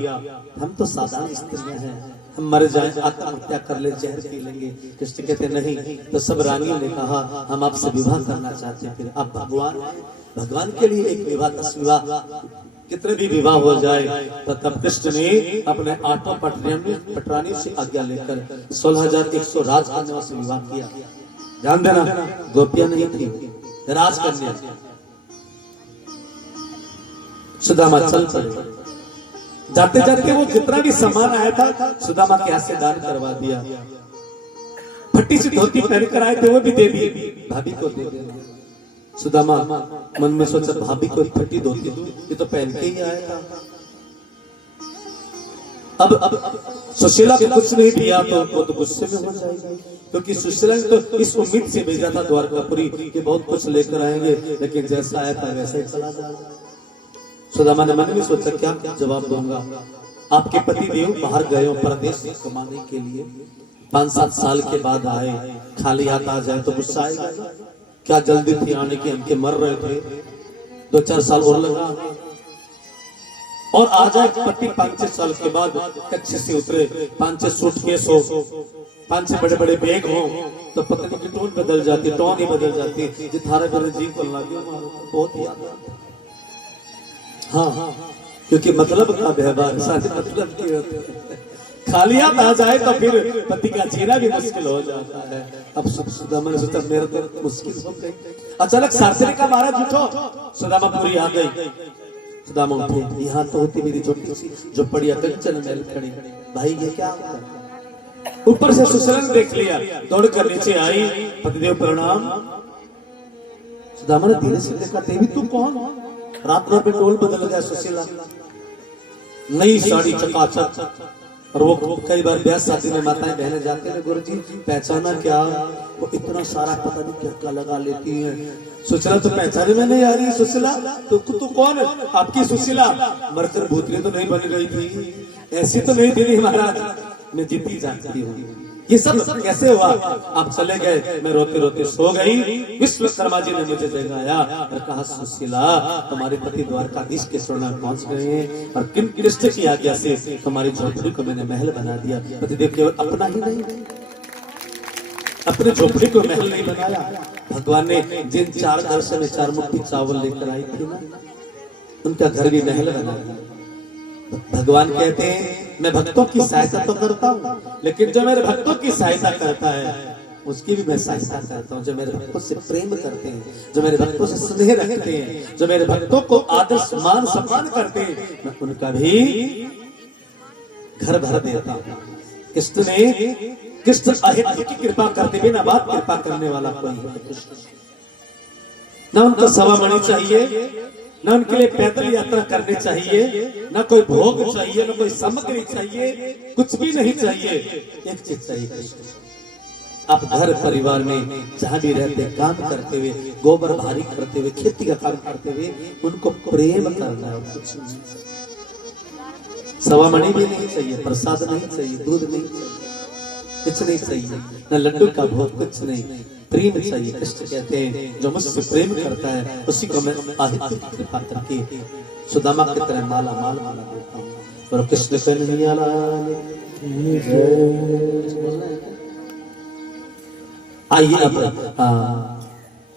हम तो साधारण स्त्रियां हैं, हम मर जाएं, आत्महत्या कर ले, जहर पी लेंगे। कृष्ण कहते नहीं। तो सब रानियों ने कहा हम आपसे विवाह करना चाहते हैं। फिर आप भगवान के लिए एक विवाह, 10 विवाह, कितने भी विवाह हो जाए। तो तब कृष्ण ने अपने 8 पटरानियों से आज्ञा लेकर 16,100 राजकन्याओं से विवाह किया। ध्यान देना, गोपियां नहीं थी, राजकन्या। सुदामा चल पड़े। जाते जाते वो जितना भी सामान आया था सुदामा के हाथ से दान करवा दिया। फटी सी धोती पहन कर आए थे, वो भी दे दी, भाभी को दे दिया। सुदामा मन में सोचा भाभी को फटी धोती ये तो पहन के ही आया था। अब सुशीला को कुछ नहीं दिया तो वो तो गुस्से में हो जाएगी, क्योंकि सुशीला ने तो इस उम्मीद से भेजा था द्वारकापुरी कि बहुत कुछ लेकर आएंगे, लेकिन जैसा आया था वैसा ही चला जाएगा। सुदामा ने मन में सोचा क्या जवाब दूंगा। आपके पति देव बाहर गए हो परदेश कमाने के लिए, 5-7 साल के बाद आए, खाली हाथ आ जाए तो गुस्सा आएगा। क्या जल्दी थी आने की, हमके मर रहे थे, 2-4 साल और लगा, और आ जाए पति 5-6 साल के बाद कच्चे से उतरे, 5-6 सूटकेस हो, 5-6 बड़े बड़े बैग हो, तो पत्नी की टोन बदल जाती, टोन ही बदल जाती। जो थारे मेरे जी को लगे बहुत याद आता। हाँ, क्योंकि मतलब का व्यवहार सारे मतलब के होते हैं। खाली हाथ आ जाए तो फिर पति का जीना भी मुश्किल हो जाता है। अब सुदामा ने सोचा मेरा तो मुश्किल हो गई। अचानक सासरे का महाराज उठो, सुदामापुरी आ गई। सुदामा उठे, यहाँ तो होती मेरी छोटी सी झोपड़िया कंचन महल खड़ी, भाई ये क्या होता है? ऊपर से सुशीला ने देख लिया, दौड़ कर नीचे आई, पतिदेव प्रणाम। सुदामा ने धीरे से देखा, देवी तू कौन? रात रात में टोल बदल गया सुशीला, नई साड़ी चकाचक, और वो कई बार ब्याह शादी में माताएं बहनें जाते हैं, गुरु जी पहचाना क्या? वो इतना सारा पता नहीं क्या क्या लगा लेती है। सुशीला तो पहचाने में नहीं आ रही। सुशीला तो तू कौन है? आपकी सुशीला मरकर भूतनी तो नहीं बन गई थी, ऐसी तो नहीं थी महाराज, मैं जीती जाती हूँ। ये सब कैसे हुआ? आप चले गए, मैं रोते रोते सो गई। विश्वकर्मा जी ने मुझे जगाया और कहा सुशीला तुम्हारे पति द्वारकाधीश के स्वर्ण पहुंच गए हैं, और किन कृष्ण की आज्ञा से तुम्हारी झोपड़ी को मैंने महल बना दिया। पतिदेव केवल अपना ही नहीं, अपने झोपड़ी को महल नहीं बनाया, भगवान ने जिन 4 घर से मैं 4 मुट्ठी चावल लेकर आई थी ना, उनका घर भी महल बना दिया। भगवान कहते हैं मैं भक्तों की सहायता तो करता हूँ, लेकिन जो मेरे भक्तों की सहायता करता है उसकी भी मैं सहायता करता हूँ। जो मेरे भक्तों से प्रेम करते हैं, जो मेरे भक्तों से स्नेह रखते हैं, जो मेरे भक्तों को आदर सम्मान सम्मान करते हैं, मैं उनका भी घर भर देता हूँ। कृष्ण अहित की कृपा करते हुए ना बात कृपा करने वाला कोई है। न उनको सवा मणि चाहिए, न उनके लिए पैदल यात्रा करनी चाहिए, न कोई भोग चाहिए, न कोई सामग्री चाहिए, कुछ भी नहीं चाहिए। एक चीज चाहिए, आप घर परिवार में जहां भी रहते काम करते हुए, गोबर भारी करते हुए, खेती का काम करते हुए उनको प्रेम करना है। कुछ सवा मणि भी नहीं चाहिए, प्रसाद नहीं चाहिए, दूध नहीं चाहिए, कुछ नहीं चाहिए, न लड्डू का भोग, कुछ नहीं, प्रेम चाहिए। कृष्ण कहते हैं जो मुझसे प्रेम करता है उसी को मैं आहित्य की कृपा करके सुदामा की तरह माला माल माला देता हूँ। और कृष्ण कन्हैया लाल की जय। आइए अब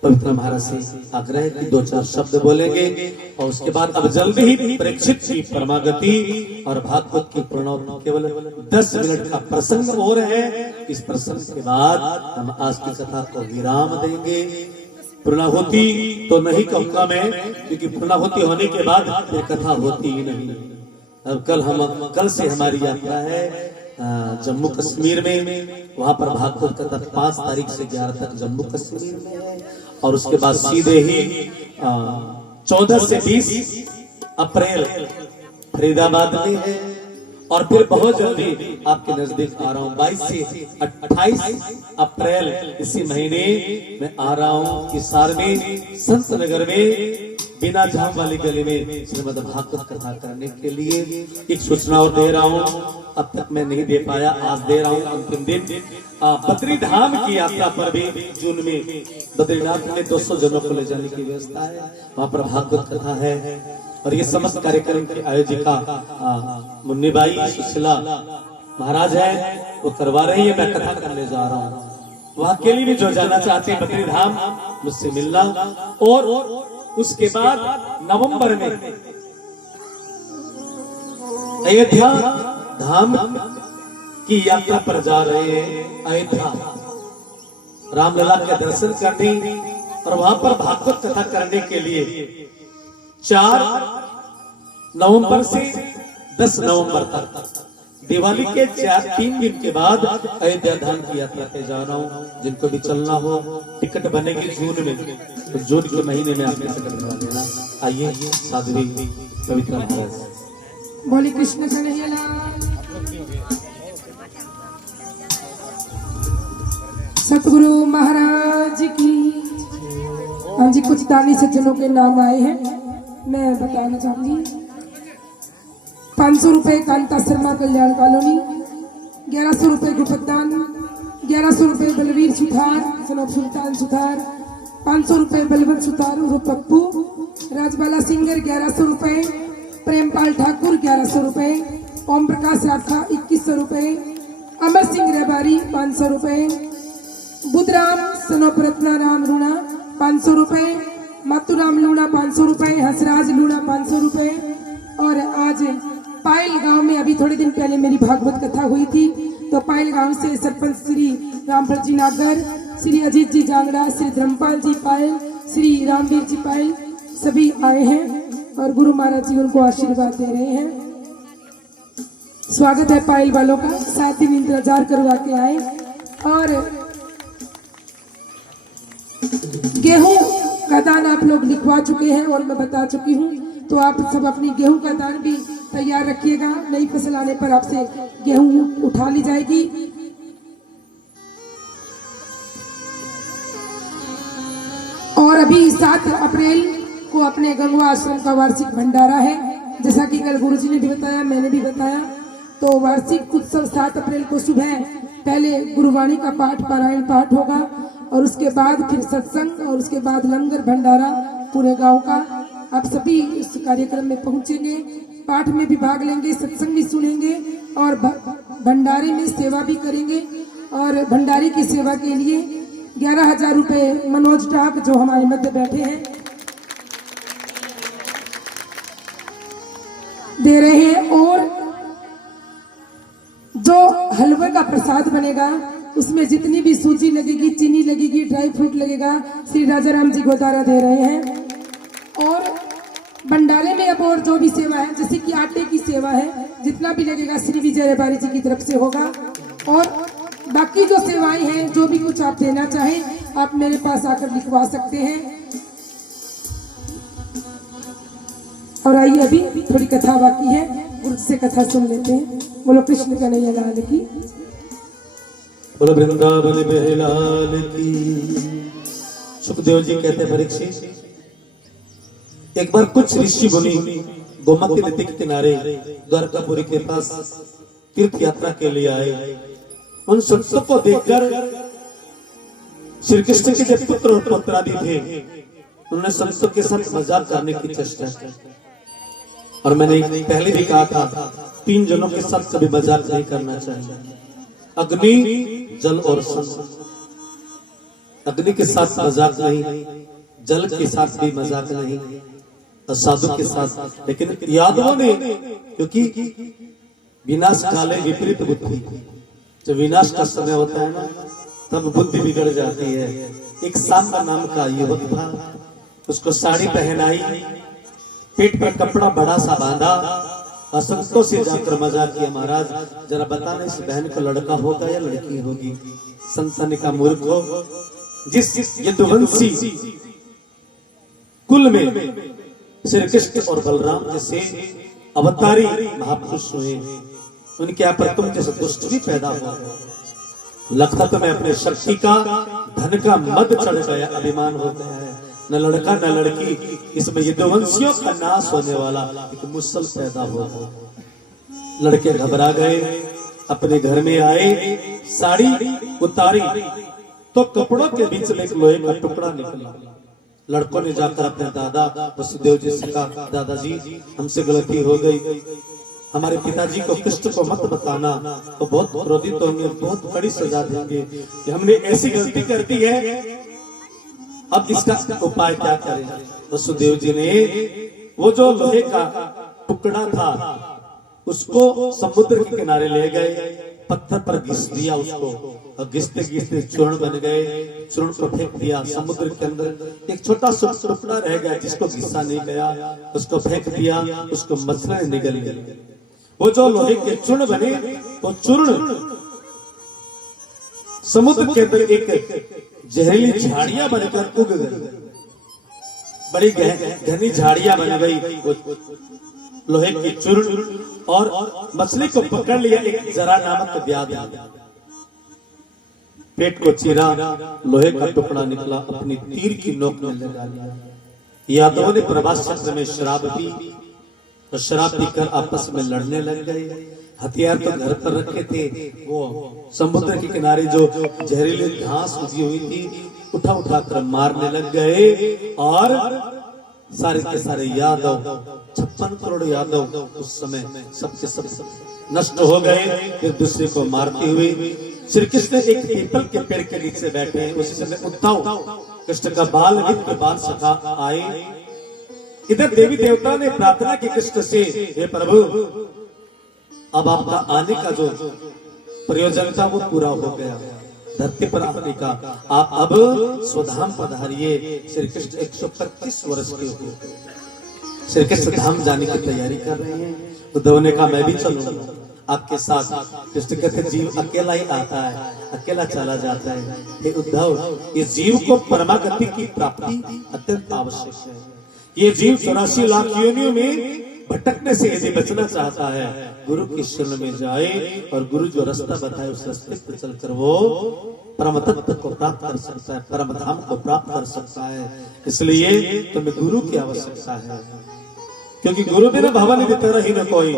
पवित्र महाराज से आग्रह की 2-4 शब्द बोलेंगे, और उसके बाद अब जल्दी ही परीक्षित की परमागति और भागवत की प्रणव, केवल 10 मिनट का प्रसंग और है। इस प्रसंग के बाद हम आज की कथा को विराम देंगे। पूर्णाहुति तो नहीं कहूंगा मैं, क्योंकि पूर्णाहुति होने के बाद ये कथा होती ही नहीं। अब कल से हमारी यात्रा है जम्मू कश्मीर में, वहां पर भागवत कथा 5 तारीख से 11 तक जम्मू कश्मीर में है, और उसके बाद सीधे ही 14 से 20 अप्रैल फरीदाबाद में है, और फिर बहुत जल्दी आपके नजदीक आ रहा हूँ 22 से 28 अप्रैल इसी महीने में आ रहा हूँ हिसार में, संत नगर में, बिना जाम वाली गली में श्रीमद् भागवत कथा करने के लिए। एक सूचना और दे रहा हूँ, अब तक मैं नहीं दे पाया, आज दे रहा हूँ अंतिम दिन। बद्री धाम की यात्रा पर भी जून में बद्रीनाथ में 200 जनों को ले जाने की व्यवस्था है, वहाँ पर भागवत कथा है। और ये समस्त कार्यक्रम की आयोजिका मुन्नीबाई सुशीला महाराज है, वो करवा रही है, मैं कथा करने जा रहा हूँ। वहाँ के लिए भी जो जाना चाहते हैं बद्री धाम मुझसे मिलना। और उसके बाद नवंबर में अयोध्या धाम की यात्रा पर जा रहे हैं। अयोध्या रामलला के दर्शन करने और वहां पर भागवत कथा करने के लिए 4 नवंबर से 10 नवंबर तक, दिवाली के 3 दिन के बाद अयोध्या धाम की यात्रा पे जा रहा हूँ। जिनको भी चलना हो टिकट बनेगी जून में, तो जून के महीने में आपने टिकट बना लेना। आइए साध्वी पवित्र महाराज। बोली कृष्ण कन्हैया लाल। सतगुरु महाराज की। हाँ जी, कुछ दानी सज्जनों के नाम आए हैं, मैं बताना चाहूंगी। 500 रुपए कांता शर्मा कल्याण कॉलोनी, 1100 रुपए गुफतदान, 1100 रुपए बलवीर सुथार सनोप सुल्तान सुथार, 500 रुपए बलवंत सुथार उर्फ पप्पू, राजबाला सिंगर 1100 रुपए, प्रेमपाल ठाकुर 1100 रुपए, ओम प्रकाश राठा 2100 रुपए, अमर सिंह रेबारी 500 रुपए, बुधराम सनोप रत्ना राम लूणा 500 रुपए, मातूराम लूणा 500 रुपए, हंसराज लूणा 500 रुपए। और आज पायल गांव में अभी थोड़े दिन पहले मेरी भागवत कथा हुई थी, तो पायल गांव से सरपंच श्री रामफल जी नागर, श्री अजीत जी जांगड़ा, श्री धर्मपाल जी पायल, श्री रामवीर जी पायल सभी आए हैं और गुरु महाराज जी उनको आशीर्वाद दे रहे हैं। स्वागत है पायल वालों का, 7 दिन इंतजार करवा के आए। और गेहूं का दान आप लोग लिखवा चुके हैं और मैं बता चुकी हूँ, तो आप सब अपनी गेहूं का दान भी तैयार रखिएगा। नई फसल आने पर आपसे गेहूं उठा ली जाएगी। और अभी 7 अप्रैल को अपने गंगवा आश्रम का वार्षिक भंडारा है, जैसा कि कल गुरुजी ने भी बताया, मैंने भी बताया। तो वार्षिक उत्सव 7 अप्रैल को सुबह पहले गुरुवाणी का पाठ पारायण पाठ होगा और उसके बाद फिर सत्संग और उसके बाद लंगर भंडारा पूरे गांव का। आप सभी इस कार्यक्रम में पहुंचेंगे, पाठ में भी भाग लेंगे, सत्संग भी सुनेंगे और भंडारे में सेवा भी करेंगे। और भंडारे की सेवा के लिए 11,000 रुपए मनोज टाक जो हमारे मध्य बैठे हैं दे रहे हैं। और जो हलवे का प्रसाद बनेगा उसमें जितनी भी सूजी लगेगी, चीनी लगेगी, ड्राई फ्रूट लगेगा, श्री राजा राम जी गोदारा दे रहे हैं। और भंडारे में अब और जो भी सेवा है, जैसे कि आटे की सेवा है, जितना भी लगेगा श्री विजय रेबारी जी की तरफ से होगा। और बाकी जो सेवाएं हैं, जो भी कुछ आप देना चाहें, आप मेरे पास आकर लिखवा सकते हैं। और आइए अभी थोड़ी कथा बाकी है, गुरु से कथा सुन लेते हैं। बोलो कृष्ण कन्हैया लाल की। बोलो वृंदावन बिहारी की। सुखदेव जी कहते हैं परीक्षित, एक बार कुछ ऋषि मुनि गोमती नदी के किनारे द्वारकापुरी के पास तीर्थ यात्रा के लिए आए। उन संतों को देखकर श्री कृष्ण के जो पुत्र और पुत्रादि थे, उन्होंने संतों के साथ मजाक करने की चेष्टा की। और मैंने पहले भी कहा था, 3 जनों के साथ कभी मजाक नहीं करना चाहिए, अग्नि, जल और संत। अग्नि के साथ मजाक नहीं, जल के साथ भी मजाक नहीं, साधु के साथ। लेकिन यादवों ने, क्योंकि विनाश काले विपरीत बुद्धि, जब विनाश का समय होता है ना, तब बुद्धि बिगड़ जाती है। एक सांबा नाम का युवक था, उसको साड़ी पहनाई, पेट पर कपड़ा बड़ा सा बांधा, असंतों से जाकर मजाक किया, महाराज जरा बताना इस बहन का लड़का होगा या लड़की होगी। संतान का मूर्ख हो, जिस यदुवंशी कुल में श्री कृष्ण और बलराम जैसे अवतारी महापुरुष हुए, उनके यहाँ पर तुम जैसे दुष्ट भी पैदा हुआ। लगता तो मैं अपने शक्ति का, धन का मद चढ़ गया, अभिमान हो गया है। न लड़का न लड़की, इसमें यदुवंशियों का नाश होने वाला एक मुसल पैदा हुआ। लड़के घबरा गए, अपने घर में आए, साड़ी उतारी तो कपड़ों के बीच में एक लोहे का टुकड़ा निकला। लड़कों ने जाकर अपने दादा वसुदेव जी से कहा, दादाजी हमसे गलती हो गई, हमारे पिताजी को कृष्ण को मत बताना, तो बहुत क्रोधित होंगे, बहुत बड़ी सजा देंगे कि हमने ऐसी गलती कर दी है, अब इसका उपाय क्या करें। वसुदेव जी ने वो जो लोहे का टुकड़ा था उसको समुद्र के किनारे ले गए, पत्थर पर घिस दिया उसको, और घिसते घिसते चूर्ण बन गए। चूर्ण को फेंक दिया समुद्र के अंदर। एक छोटा सा टुकड़ा रह गया जिसको घिसा नहीं गया, उसको फेंक दिया, उसको मछलियां निकल गई। वो जो लोहे के चूर्ण बने, वो चूर्ण समुद्र के अंदर एक जहरीली झाड़ियां बनकर उग गई, बड़ी घनी झाड़ियां बन गई। लोहे की चूर्ण और मछली को पकड़ लिया। एक जरा नामक व्याध पेट को चीरा, लोहे का टुकड़ा निकला, अपनी तीर की नोक में लगा लिया। यादवों ने प्रभास चक्र में शराब पी और शराब पीकर आपस में लड़ने लग गए। हथियार तो घर पर रखे थे, वो समुद्र के किनारे जो जहरीली घास उगी हुई थी उठा उठा कर मारने लग गए। और सारे के सारे यादव 56 करोड़ यादव उस समय सबके सब नष्ट हो गए। फिर दूसरे को मारते हुए श्री कृष्ण एक पीपल के पेड़ के नीचे बैठे हैं। उसी समय उद्धव कृष्ण का बाल मित्र बाल सखा आए। इधर देवी देवता ने प्रार्थना की कृष्ण से, हे प्रभु अब आपका आने का जो प्रयोजन था वो पूरा हो गया, धरती पर आने का। आप अब स्वधाम पधारिए। श्री कृष्ण 125 वर्ष के हुए, श्री कृष्ण धाम जाने की तैयारी कर रहे हैं। उद्धव ने कहा मैं भी चलूंगा आपके साथ। कृष्ण कहते जीव अकेला ही आता है, अकेला चला जाता है। हे उद्धव, ये जीव को परमागति की प्राप्ति अत्यंत आवश्यक है। ये जीव 84 लाख योनियों में भटकने से यदि बचना चाहता है, गुरु की शरण में जाए और गुरु जो रास्ता बताए उस रास्ते पर चलकर वो परम तत्व को प्राप्त कर सकता है, परम धाम को प्राप्त कर सकता है। इसलिए तुम्हें गुरु की आवश्यकता है, क्योंकि गुरु बिना भवन तरह ही न कोई,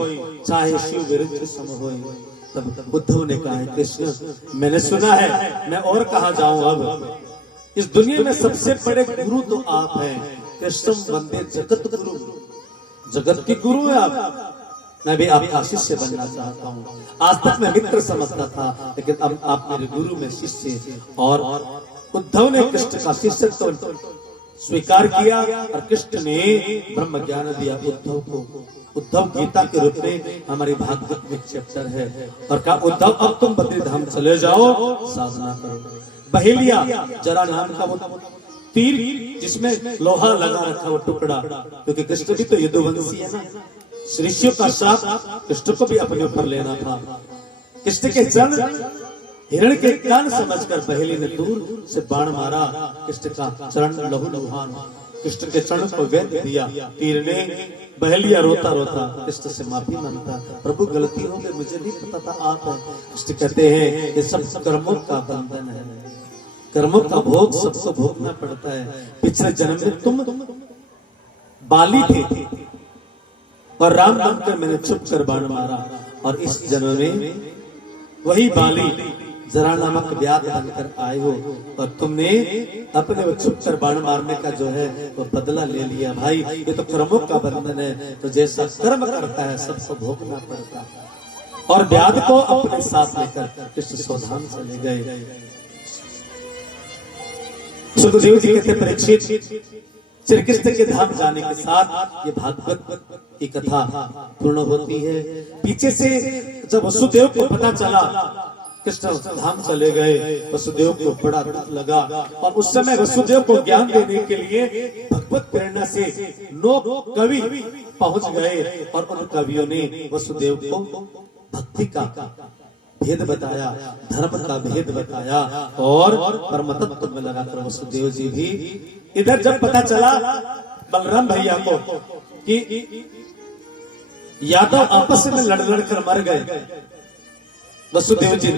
चाहे शिव विरुद्ध सम होय। तब उद्धव ने कहा, कृष्ण मैंने सुना है, मैं और कहाँ जाऊं। अब इस दुनिया में सबसे बड़े गुरु तो आप हैं। कृष्ण वंदे जगत गुरु, जगत के गुरु है आप। मैं भी आपका शिष्य बनना चाहता हूँ। आज तक मैं मित्र समझता था, लेकिन अब आप मेरे गुरु में शिष्य। और उद्धव ने कृष्ण का शिष्यत्व स्वीकार किया और कृष्ण ने ब्रह्म ज्ञान दिया उद्धव को। उद्धव गीता के रूप में हमारी भागवत में चैप्टर है। और कहा उद्धव अब तुम बद्री धाम चले जाओ, साधना करो। बहेलिया जरा नाम का वो तीर जिसमें लोहा लगा रखा वो टुकड़ा, क्योंकि कृष्ण भी तो यदुवंशी है ना, ऋषियों का श्राप कृष्ण को भी अपने ऊपर लेना था। कृष्ण के चरण हिरण के कान समझकर बहेली ने दूर से बाण मारा। कृष्ण का चरण लहू लुहान, कृष्ण के चरण को वेद दिया तीर ने। बहेलिया रोता रोता कृष्ण से माफी मांगता, प्रभु गलती हो गई, मुझे नहीं पता था आप हैं। कृष्ण कहते हैं ये सब कर्मों का बंधन है, कर्मों का भोग सबको भोगना पड़ता है। पिछले जन्म में तुम बाली थे और राम नाम कर मैंने चुप कर बाण मारा, और इस जन्म में वही बाली जरा नामक व्याध बनकर आए हो और तुमने अपने वो छुप कर बाण मारने का जो है वो बदला ले लिया। भाई ये तो कर्मों का बंधन है, तो जैसा कर्म करता है सबको भोगना पड़ता है। और व्याध को अपने साथ लेकर कृष्ण स्वधाम चले गए। सुखदेव जी कहते परीक्षित, श्री कृष्ण के धाम जाने के साथ ये भागवत की कथा पूर्ण होती है। पीछे से जब वसुदेव को पता चला कृष्ण धाम चले गए, वसुदेव को बड़ा दुख लगा। और उस समय वसुदेव को ज्ञान देने के लिए भगवत प्रेरणा से 9 कवि पहुंच गए और उन कवियों ने वसुदेव को भक्ति का भेद बताया, धर्म का भेद बताया और परम तत्व में लगाकर वसुदेव जी भी। इधर जब पता चला बलराम भैया को कि यादव आपस में लड़ लड़ कर मर गए, वसुदेव जी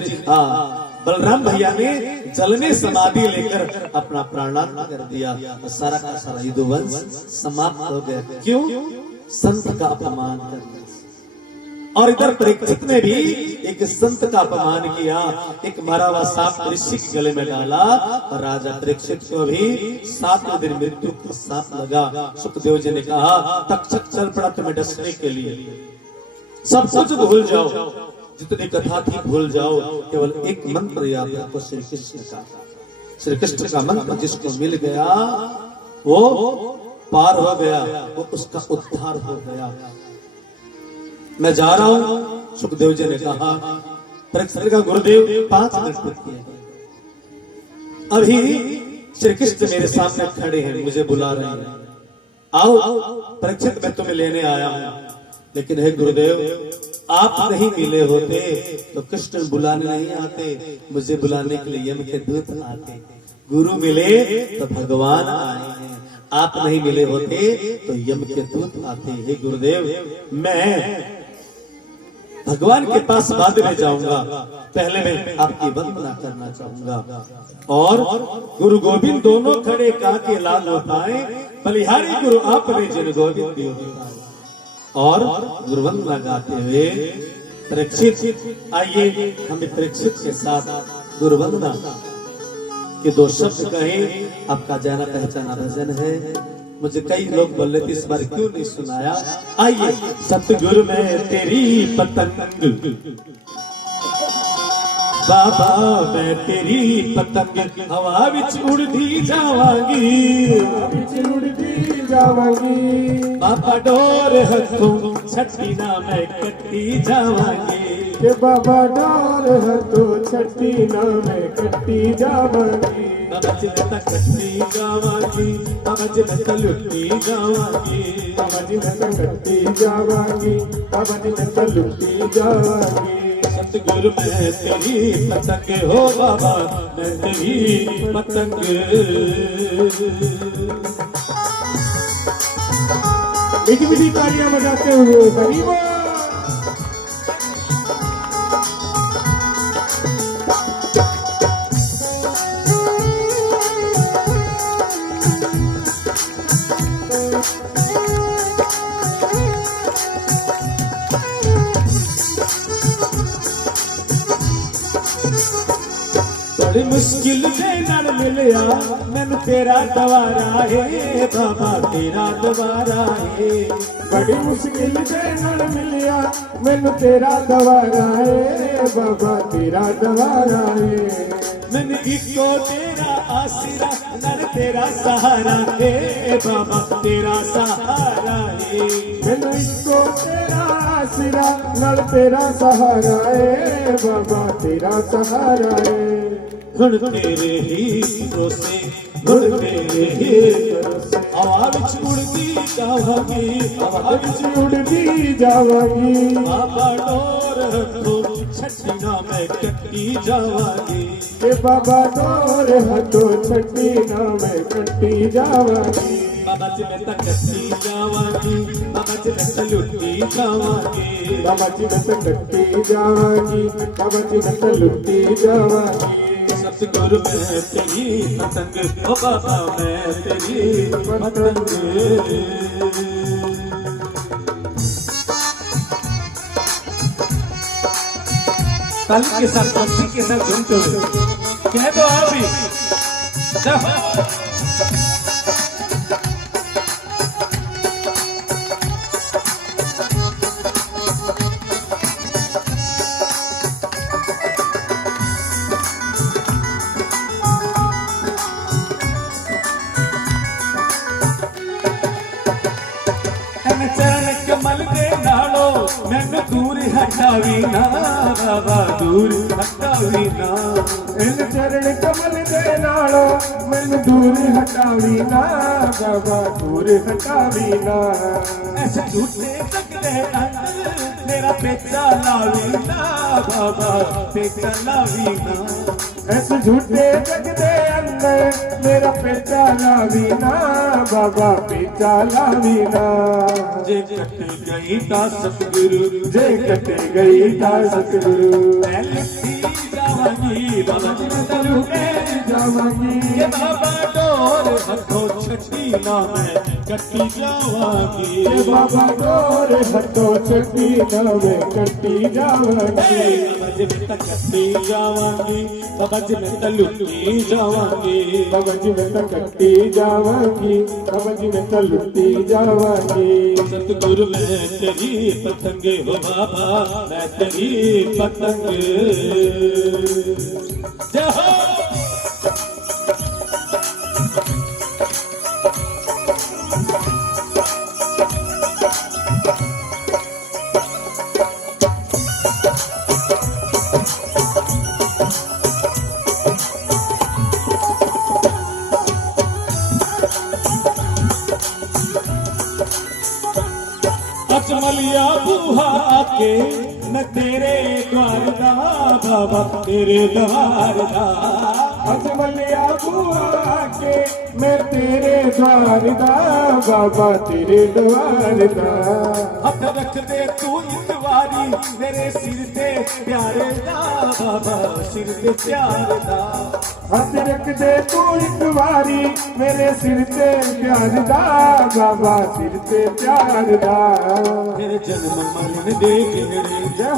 बलराम भैया ने जलने समाधि लेकर अपना प्राणार्पण कर दिया। सारा का सारा यदुवंश समाप्त हो गया। क्यों? संत का अपमान करने। और इधर परीक्षित ने भी एक संत का अपमान किया, एक मरा हुआ सांप ऋषि के गले में डाला और राजा परीक्षित को भी 7वें दिन मृत्यु का सांप लगा। सुखदेव जी ने कहा तक्षक चल पड़ा तुम्हें डसने के लिए, सब कुछ भूल जाओ, जितनी कथा थी भूल जाओ, केवल एक मंत्र याद रखो श्री कृष्ण का। श्री कृष्ण का मंत्र जिसको मिल गया वो पार हो गया, वो उसका उद्धार हो गया। मैं जा रहा हूं, सुखदेव जी ने कहा। परीक्षित का गुरुदेव 5 मिनट रुकिए, अभी श्री कृष्ण मेरे सामने खड़े हैं, मुझे बुला रहे हैं, आओ परीक्षित मैं तुम्हें लेने आया हूं। लेकिन हे गुरुदेव आप नहीं मिले होते तो कृष्ण बुलाने नहीं आते, मुझे बुलाने के लिए यम के दूत आते। गुरु मिले तो भगवान आए हैं, आप नहीं मिले होते तो यम के दूत आते। हे गुरुदेव मैं भगवान के पास बाद में जाऊंगा, पहले मैं आपकी वंदना करना चाहूंगा। और गुरु गोविंद दोनों खड़े काके लाल हो पाए, बलिहारी गुरु आपने जिन गोविंद दियो पाए। और गुरुवंदना गाते हुए परीक्षित, आइए हमें परीक्षित के साथ गुरुवंदना के दो शब्द कहे। आपका जाना पहचाना भजन है, मुझे कई लोग बोल रहे थे इस बार क्यों नहीं सुनाया। आइए, सतगुरु मैं तेरी पतंग, बाबा मैं तेरी पतंग, हवा विच उड़दी जावांगी, उड़ती जावांगी। बाबा डोर हथों छठी ना मैं कट्टी जावांगी, के बाबा डोर हथों छठी ना मैं कट्टी जावांगी। बाबा जी मैं कट्टी जावांगी, बाबा जी मैं लुट्टी जावांगी, बाबा जी मैं कट्टी जावांगी, बाबा जी मैं लुट्टी जावांगी। सतगुरु मैं तेरी पतंग हो बाबा, मैं तेरी पतंग। मीठी मीठी तालियां बजाते हुए गरीबों बड़ी मुश्किल दे नाल मिलिया मैनू तेरा दवारा है बाबा, तेरा दवारा है। बड़ी मुश्किल से नर मिलिया मैनू तेरा दवारा है बाबा, तेरा दवारा है। मैंने इको तेरा आसरा, नर तेरा सहारा है बाबा, तेरा सहारा है। मैनू इसको तेरा आसरा नर तेरा सहारा है बाबा, तेरा सहारा है। हुण तेरे ही भरोसे, हुण तेरे ही भरोसे, हवा विच उड़दी जावांगी, हवा विच उड़ती जावांगी। बाबा डोर हथों छठी ना मैं कट्टी जावांगी, के बाबा डोर हथों छठी ना मैं कट्टी जावांगी। बाबा जी मैं कट्टी जावांगी, बाबा जी मैं लुट्टी जावांगी, बाबा जी मैं कट्टी जावांगी, बाबा जी मैं लुट्टी जावांगी। सतगुरु मैं तेरी पतंग, ओ बाबा मैं तेरी पतंग। ताली के साथ, भक्ति के साथ झूमते हुए कह दो आप भी चरण कमल दे नालो मैनू दूर हटावी ना बाबा, दूर हटावी ना। इन चरण कमल दे नालो मैनू दूर हटावी ना बाबा, दूर हटावी ना। ऐसे झूठे तकदे अंदर मेरा पेचा लावी ना बाबा, पेचा लावी ना। ऐसे झूठे जग दे अंदर मेरा पेचा लावी ना बाबा, पेचा लावी ना। जे कट गई ता सतगुरु, जे कट गई ता सतगुरु, मैं लुटी जावांगी, बाबा जी मैं लुटे जावांगी। ये बाबा डोर हथों छठी ना मैं कट्टी जावांगी, ये बाबा डोर हथों छठी ना मैं कट्टी जावांगी। बाबा जी मैं कट्टी जावांगी, बाबा जी मैं लुटी जावांगी, बाबा जी मैं कट्टी जावांगी, बाबा जी मैं लुटी जावांगी। सतगुरु मैं तेरी पतंग हो बाबा, मैं तेरी पतंग। जय हो। अजमलिया बूहा आके मैं तेरे द्वार दा बाबा, तेरे द्वार दा। अजमलिया बुआ के मैं तेरे द्वार दा बाबा, तेरे द्वार दा। हथ हथ रख दे तू इतवारी मेरे सिर ते प्यारे दा बाबा सिर ते प्यार दा हथ रख दे तू इतवारी मेरे सिर ते प्यार दा बाबा सिर ते प्यार दा फिर जन्म मरण दे गेड़े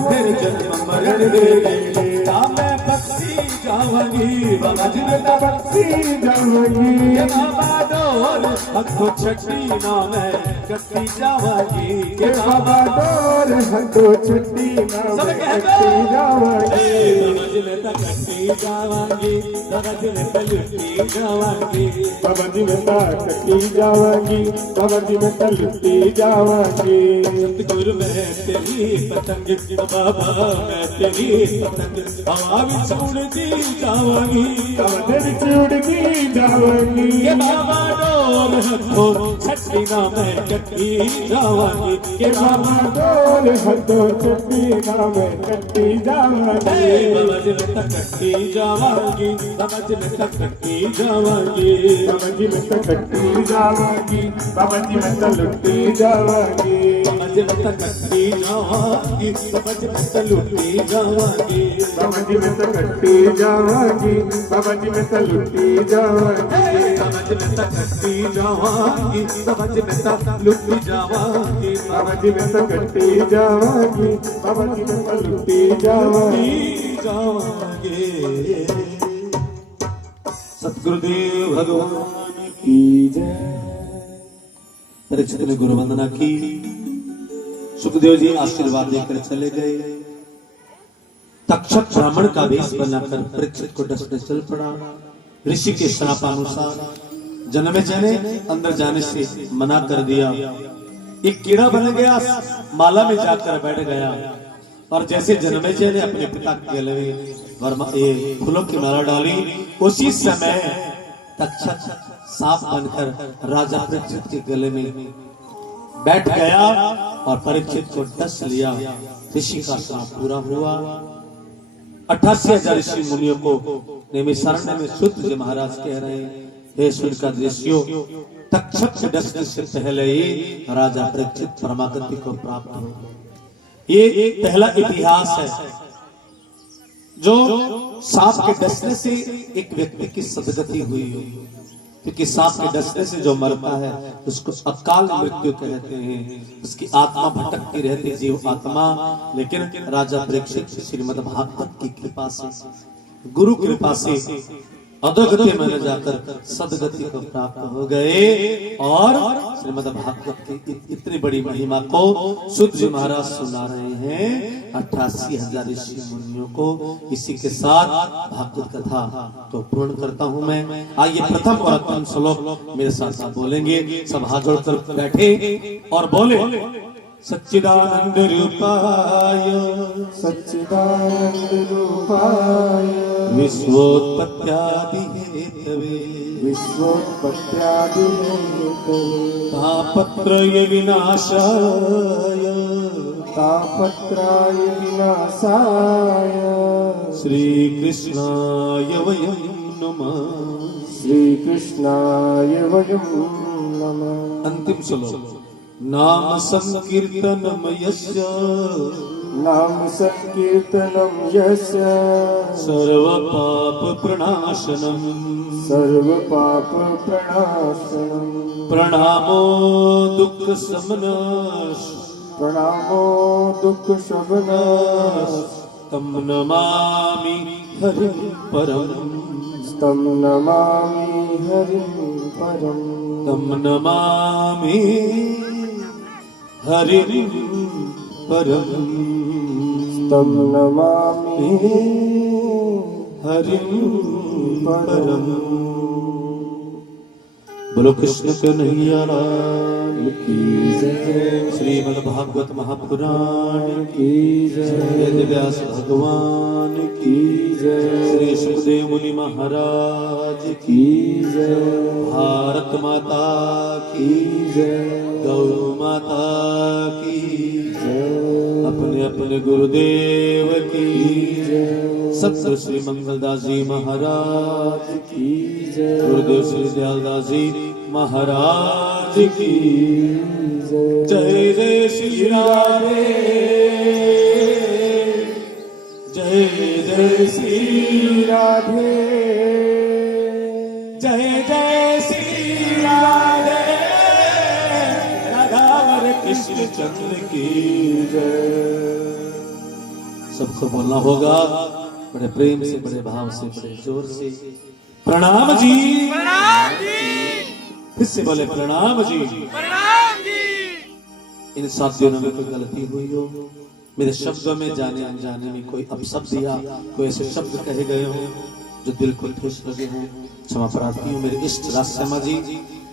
फिर जन्म मरण दे गेड़े ता मैं बख्शी जावांगी बाबा जी मैं बख्शी जावांगी ये बाबा डोर हथों छट्टी ना मैं कट्टी जावांगी ये बाबा डोर हथों छट्टी ना मैं कट्टी जावांगी बाबा जी मैं कट्टी जावांगी बाबा जी मैं लुटी जावांगी बाबा जी मैं कट्टी जावांगी बाबा जी मैं लुटी जावांगी सतगुरु मैं तेरी पतंग बाबा मैं तेरी पतंग हवा विच उड़दी जावांगी हवा विच उड़दी जावांगी ये बाबा डोर हथों छट्टी ना मैं कट्टी जावांगी ये बाबा डोर हथों छट्टी ना मैं कट्टी जावांगी बाबा जी मैं कट्टी जावांगी बाबा जी मैं कट्टी जावांगी बाबा जी मैं कट्टी जावांगी बाबा जी मैं लुटी जावांगी बाबा जी मैं कट्टी जावांगी बाबा जी मैं लुटी जावांगी बाबा जी मैं कट्टी जावांगी बाबा जी मैं लुटी जावांगी बाबा जी मैं कट्टी जावांगी बाबा जी मैं लुटी जावांगी बाबा जी मैं कट्टी जावांगी बाबा जी मैं लुटी जावांगी सतगुरुदेव भगवान की जय। परीक्षित ने गुरु वंदना की, सुखदेव जी आशीर्वाद देकर चले गए। तक्षक ब्राह्मण का वेश बनाकर परीक्षित को डसने चल पड़ा। ऋषि के श्रापानुसार जन्मेजय ने अंदर जाने से मना कर दिया। एक कीड़ा बन गया, माला में जाकर बैठ गया और जैसे जन्मेजय ने अपने पिता के गले में फूलों की माला डाली, उसी समय तक्षक सांप बनकर राजा परीक्षित के गले में बैठ गया और परीक्षित को डस लिया। ऋषि का श्राप पूरा हुआ। 88,000 ऋषि मुनियों को नैमिषारण्य में सूत जी महाराज कह रहे हैं, हे सूर्य का दृश्यो, तक्षक के डसने से पहले ही राजा परीक्षित परमागति को प्राप्त हो। ये एक पहला इतिहास है जो सांप के डसने से एक व्यक्ति की सदगति हुई हो, क्योंकि सांप के डसने से जो मरता है उसको अकाल मृत्यु कहते हैं। उसकी आत्मा भटकती रहती, जीव आत्मा। लेकिन राजा परीक्षित श्रीमद् भागवत की कृपा से, गुरु कृपा से अधोगति में जाकर सदगति को प्राप्त हो गए और श्रीमद् भागवत की इतनी बड़ी महिमा को सूत जी महाराज सुना रहे हैं 88,000 ऋषि मुनियों को। इसी के साथ भागवत कथा तो पूर्ण करता हूं मैं। आइए प्रथम और अंतिम श्लोक मेरे साथ साथ बोलेंगे। सब हाथ जोड़कर बैठे और बोले, सच्चिदानंद रूपाय सच्चिदानंद रूपाय विश्वोत्पत्त्यादि हेतवे विश्वोत्पत्त्यादि हेतवे तापत्रय विनाशाय तापत्रय विनाशाय श्री कृष्णाय वयं नमः श्री कृष्णाय वयं नमः। अंतिम श्लोक। नाम संकीर्तनम यस्य नाम संकीर्तनम यस्य सर्व पाप प्रणाशनम सर्व पाप प्रणाशनम प्रणामो दुख शमनः प्रणामो दुख शमनः तम नमामि हरिं परम तम नमामि हरिं परम तम नमामि हरिं परम तम नमामि हरिं परम। बोलो कृष्ण कन्हैया लाल की जय। श्रीमद् भागवत महापुराण की जय। वेद व्यास भगवान की जय। श्री सुखदेव मुनि महाराज की जय। भारत माता की जय। गौ माता की जय। अपने अपने गुरुदेव की सतगुरु श्री मंगलदास जी महाराज की गुरुदेव श्री दयालदास जी महाराज की जय जय श्री राधे जय जय श्री राधे जय जय श्री राधे राधावर कृष्ण चंद्र की जय। सबको बोलना होगा बड़े प्रेम से, बड़े भाव से, बड़े जोर से। प्रणाम जी, प्रणाम जी। फिर से बोले प्रणाम जी, प्रणाम जी। इन 7 दिनों में कोई गलती हुई हो, मेरे शब्दों में जाने अनजाने में कोई अपशब्द या कोई ऐसे शब्द कहे गए हो जो दिल को ठेस लगे हो, क्षमा प्रार्थी हूँ। मेरे इष्ट राजशर्मा जी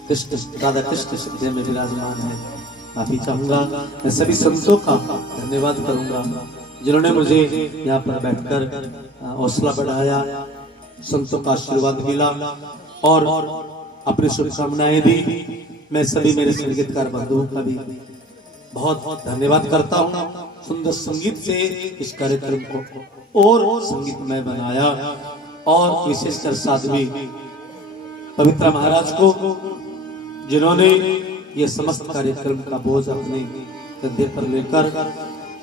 कृष्ण राधा कृष्ण हृदय में विराजमान है, माफी चाहूंगा। मैं सभी संतों का धन्यवाद करूंगा जिन्होंने मुझे यहाँ पर बैठकर हौसला बढ़ाया, संतों का आशीर्वाद मिला और अपनी शुभकामनाएं दी। मैं सभी मेरे संगीतकार बंधुओं का भी बहुत बहुत धन्यवाद करता हूँ। सुंदर संगीत से इस कार्यक्रम को और संगीतमय बनाया और विशेषकर साध्वी पवित्रा महाराज को जिन्होंने ये समस्त कार्यक्रम का बोझ अपने कंधे पर लेकर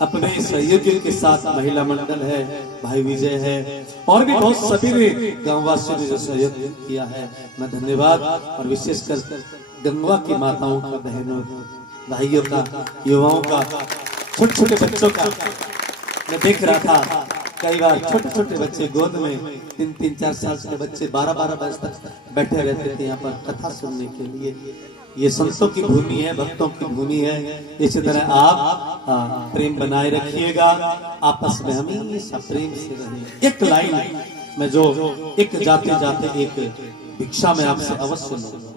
अपने सहयोगियों के साथ महिला मंडल है, भाई विजय है और भी बहुत सभी ने गांववासियों ने जो सहयोग किया है, मैं धन्यवाद। और विशेषकर गंगवा की माताओं का, बहनों, भाइयों का, युवाओं का, छोटे छोटे बच्चों का। मैं देख रहा था कई बार छोटे छोटे बच्चे गोद में 3-3, 4 साल के बच्चे 12-12 बजे तक बैठे रहते थे यहाँ पर कथा सुनने के लिए। ये संतों की भूमि है, भक्तों की भूमि है। इसी तरह आप प्रेम बनाए रखिएगा, आपस में हमेशा प्रेम से रहें। एक लाइन में जो एक जाते जाते एक भिक्षा में आपसे अवश्य लूंगा,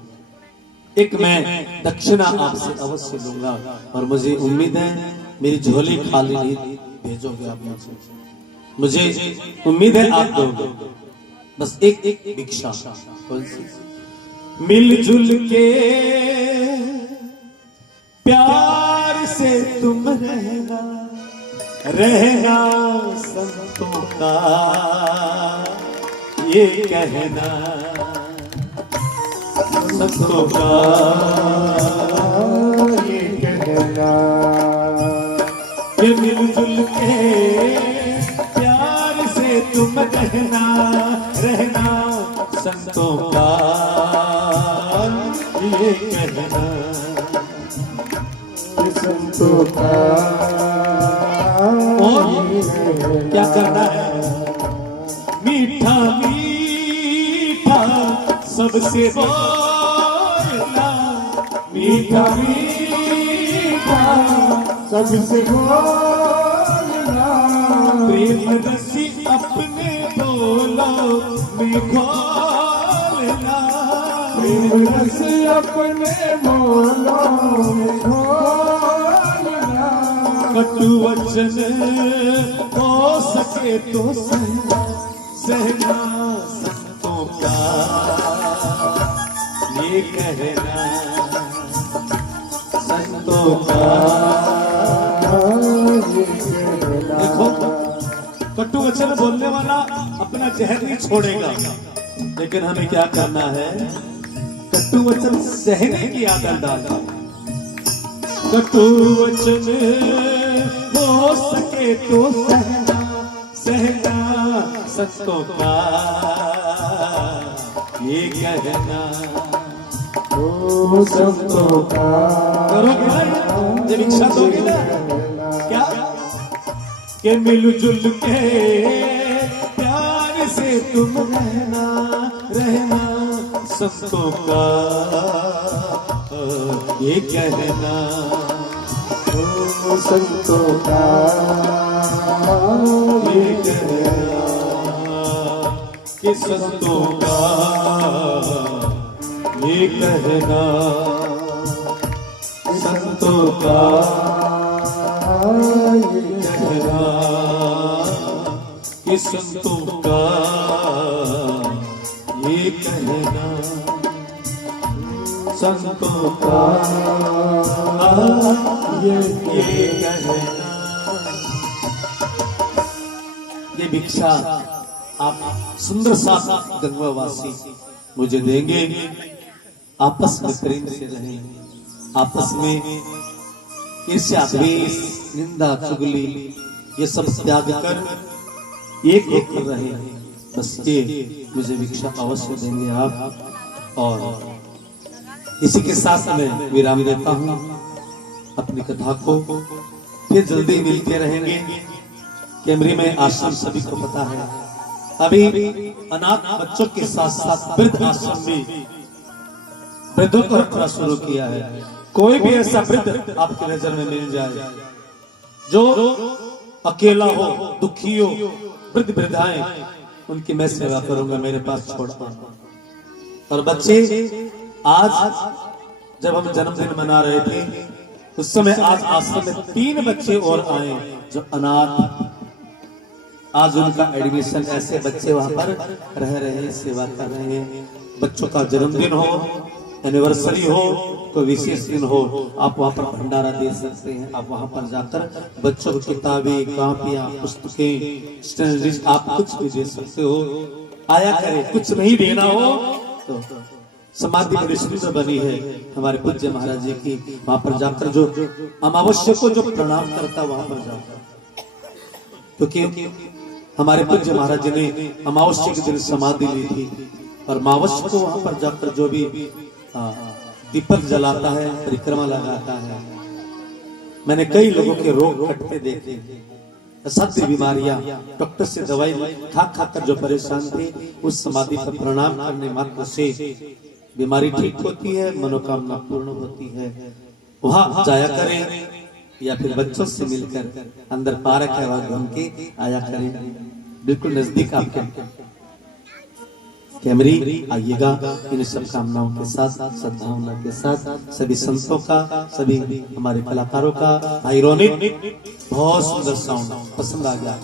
एक मैं दक्षिणा आपसे अवश्य लूंगा और मुझे उम्मीद है मेरी झोली खाली नहीं भेजोगे आप मुझे उम्मीद है आप दोगे। बस एक भिक्षा, कौन सी? मिलजुल के प्यार से तुम रहना, रहना संतों का ये कहना, संतों का ये कहना। ये मिलजुल के प्यार से तुम रहना, रहना संतों का ये कहना, संतों का। और क्या करना है? मीठा मीठा सबसे बोलना, मीठा मीठा सबसे बोलना, प्रेम रसी अपने बोलो में खोलना, प्रेम रसी अपने बोलो में खोलना। कटु वचन हो सके तो सहना, सहना संतों का ये कहना, संतों का ये कहना। देखो कटु वचन बोलने वाला अपना जहर नहीं छोड़ेगा, लेकिन हमें क्या करना है? कटु वचन सहने की आदत डालना। कटु वचन हो सके तो सहना, सहना संतों का ये कहना, ओ संतों का। करोगे ना जब इच्छा दोगे ना क्या कि मिलजुल के प्यार से तुम रहना, रहना संतों का ये कहना, ओ संतों का ये कहना, कि संतों का ये कहना, संतों का ये कहना, कि संतों का ये कहना, संतों का ये कहना। ये भिक्षा आप सुंदर सा गंगावासी मुझे देंगे। आपस में प्रेम से रहें, आपस में ईर्ष्या द्वेष निंदा चुगली ये सब त्याग कर एक होकर रहे। बस ये मुझे भिक्षा अवश्य देंगे आप। और इसी के साथ मैं विराम देता हूँ अपनी कथा को। फिर जल्दी मिलते रहेंगे। कैमरे में आश्रम सभी को पता है, अभी अनाथ बच्चों के साथ साथ वृद्ध आश्रम में वृद्धों को रखना शुरू किया है। कोई भी ऐसा वृद्ध आपकी नजर में मिल जाए जो अकेला हो, दुखी हो, वृद्ध वृद्धाएं, उनकी मैं सेवा करूंगा, मेरे पास छोड़ पाऊंगा। और बच्चे, आज जब हम जन्मदिन मना रहे थे उस समय आज आश्रम में 3 बच्चे और आए जो अनाथ। आज उनका एडमिशन, ऐसे बच्चे वहां पर रह रहे हैं, सेवा कर रहे हैं। बच्चों का जन्मदिन हो, एनिवर्सरी हो, कोई विशेष दिन हो, आप वहां पर भंडारा दे सकते हैं। आप वहां पर जाकर बच्चों को किताबें, कापियां, पुस्तकें, स्टेशनरी आप कुछ भी दे सकते हो। आया करें। कुछ नहीं देना हो तो समाधि बड़ी सुंदर बनी है हमारे पूज्य महाराज जी की। वहां पर जाकर जो अमावस्या को जो प्रणाम करता वहां पर जाकर, क्योंकि हमारे पूज्य महाराज जी ने अमावस्या के दिन समाधि ली थी। और अमावस्या को वहां पर जाकर जो भी दीपक जलाता है, परिक्रमा लगाता है। मैंने कई लोगों के रोग कटते देखे, असाध्य बीमारियां, डॉक्टर से दवाई खा खाकर जो परेशान थे, उस समाधि पर प्रणाम करने मात्र से बीमारी ठीक होती है, मनोकामना पूर्ण होती है। वहां जाया करें या फिर बच्चों से मिलकर अंदर पार्क है वहां घूम के आया करें, बिल्कुल नजदीक आपके। कैमरी आइएगा इन सब कामनाओं के साथ, सद्भावना के साथ। सभी संतों का, सभी हमारे कलाकारों का। आयरोनिक बहुत सुंदर साउंड पसंद आ गया,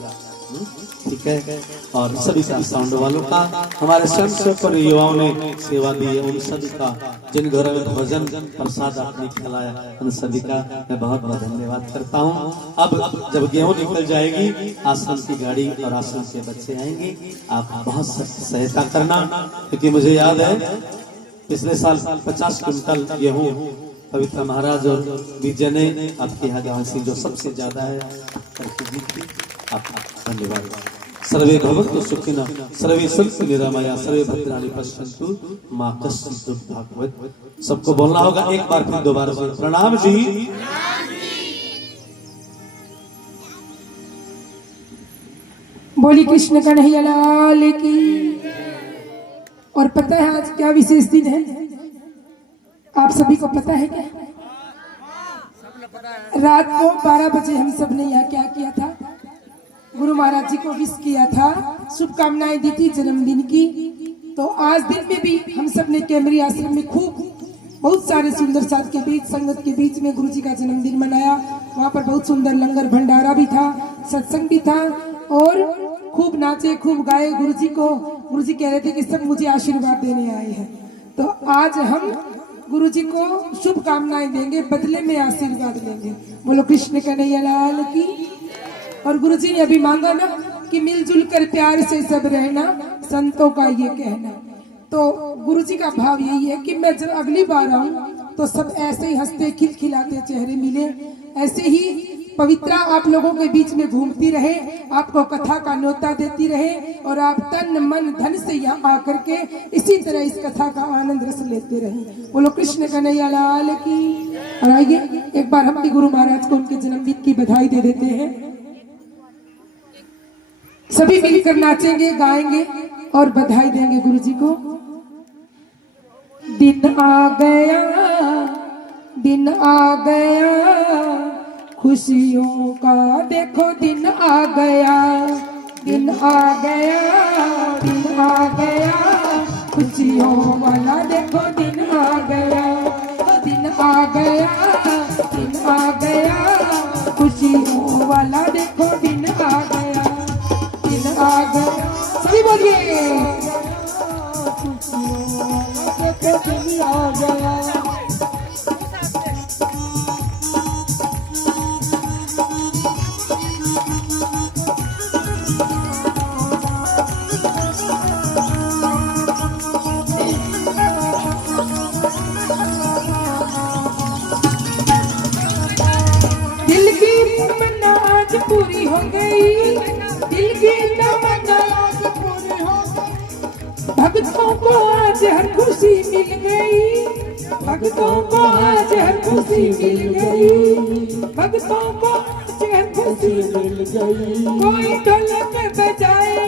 ठीक है। और सभी का साउंड वालों का, हमारे स्वयंसेवक और युवाओं ने सेवा दी है, उन सभी का, जिन घरों में भोजन प्रसाद आपने खिलाया, उन सभी का मैं बहुत बहुत धन्यवाद करता हूँ। अब जब गेहूं निकल जाएगी, आश्रम की गाड़ी और आश्रम के बच्चे आएंगे, आप बहुत सहायता करना। क्योंकि मुझे याद है पिछले साल 50 क्विंटल गेहूं पवित्र महाराज और विजय ने आपके यहाँ गाँव से जो सबसे ज्यादा है आपका धन्यवाद। सर्वे भवन्तु सुखिनः, सर्वे सन्तु निरामया, सर्वे भद्राणि पश्यन्तु मा कश्चित् दुर्भाग्यवत्। सबको बोलना होगा एक बार फिर दोबारा से। प्रणाम जी। बोली कृष्ण कन्हैया लाल की। और पता है आज क्या विशेष दिन है? आप सभी को पता है क्या? रात को 12 बजे हम सब ने यहाँ क्या किया था? गुरु महाराज जी को विश किया था, शुभकामनाएं दी थी जन्मदिन की। तो आज दिन में भी हम सब ने कैमरी आश्रम में खूब बहुत सारे सुंदर साथ के बीच, संगत के बीच में गुरु जी का जन्मदिन मनाया। वहाँ पर बहुत सुंदर लंगर भंडारा भी था, सत्संग भी था और खूब नाचे, खूब गाए। गुरु जी कह रहे थे कि सब मुझे आशीर्वाद देने आए हैं। तो आज हम गुरु जी को शुभकामनाएं देंगे, बदले में आशीर्वाद लेंगे। बोलो कृष्ण कन्हैया लाल की। और गुरु जी ने अभी मांगा ना कि मिलजुल कर प्यार से सब रहना, संतों का ये कहना। तो गुरु जी का भाव यही है कि मैं जब अगली बार आऊं तो सब ऐसे ही हंसते खिलखिलाते चेहरे मिले, ऐसे ही पवित्रा आप लोगों के बीच में घूमती रहे, आपको कथा का न्योता देती रहे और आप तन मन धन से यहाँ आकर के इसी तरह इस कथा का आनंद रस लेते रहे। बोलो कृष्ण कन्हैया लाल की। और आइए एक बार हम भी गुरु महाराज को उनके जन्मदिन की बधाई दे देते हैं। सभी मिलकर नाचेंगे, गाएंगे और बधाई देंगे गुरु जी को। दिन आ गया, दिन आ गया, खुशियों का देखो दिन आ गया, दिन आ गया, दिन आ गया, खुशियों वाला देखो दिन आ गया, दिन आ गया, दिन आ गया, खुशियों वाला देखो दिन आ गया, दिन आ गया। सभी बोलिए खुशियों वाला देखो दिन आ गया। भक्तों को आज हर खुशी मिल गई, भक्तों को आज हर खुशी मिल गई, भक्तों को आज हर खुशी मिल गई। कोई ढोलक बजाए,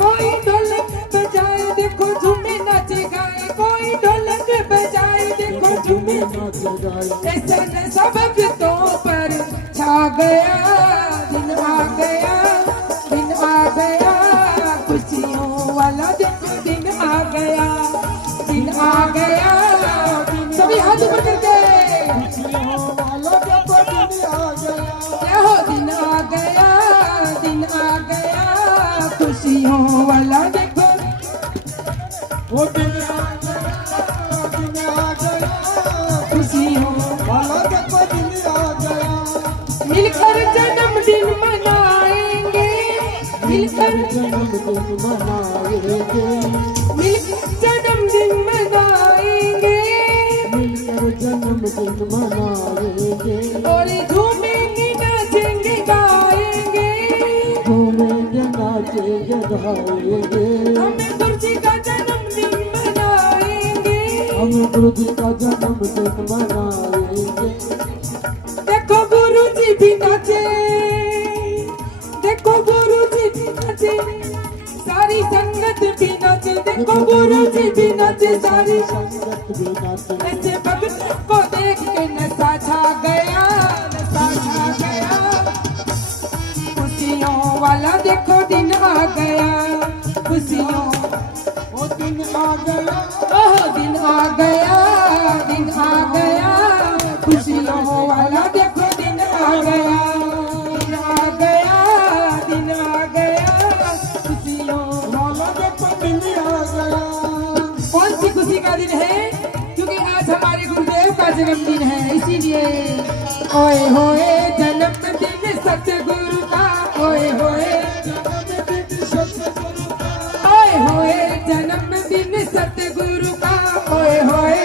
कोई ढोलक बजाए, देखो झूमे नाचे गाए, कोई ढोलक बजाए, देखो झूमे नाचे गाए। ऐसा नशा भक्तों पर छा गया, दिन आ गया, दिन आ गया, खुशियों वाला देखो दिन आ गया, दिन आ गया। सभी हाथ ऊपर करके खुशियों वाला देखो दिन आ गया, क्या हो, दिन आ गया, दिन आ गया, खुशियों वाला देखो। वो दिन आ गया, दिन आ गया, खुशियों वाला देखो दिन आ गया। मिलकर जन्मदिन मनाएंगे, मिलकर जन्मदिन मनाएंगे, मिलकर जन्मदिन मनाएंगे, मिलकर जन्मदिन मनाएंगे, और झूमेंगे नाचेंगे गाएंगे। घूमेंगे नाचेंगे गाएंगे, हम गुरु जी का जन्मदिन मनाएंगे। हम गुरु जी का जन्मदिन मनाएंगे। देखो गुरु जी भी नाचे, देखो गुरु जी भी नाचे, सारी संगत भी नाचे, देखो गुरु जी भी नाचे, सारी संगत भी नाचे, ऐसे भक्त को देख के नशा छा गया, नशा छा गया। खुशियों वाला देखो दिन आ गया, खुशियों वो दिन आ गया, ओह दिन आ गया, दिन आ गया, खुशियों वाला देखो दिन आ गया, दिन आ गया, दिन आ गया, खुशियों वाला देखो दिन आ गया। कौन सी खुशी का दिन है? क्योंकि आज हमारे गुरुदेव का जन्मदिन है, इसीलिए ओए होए जन्मदिन सतगुरु का, ओए होए जन्मदिन सतगुरु का, ओए होए जन्मदिन सतगुरु का, ओए होए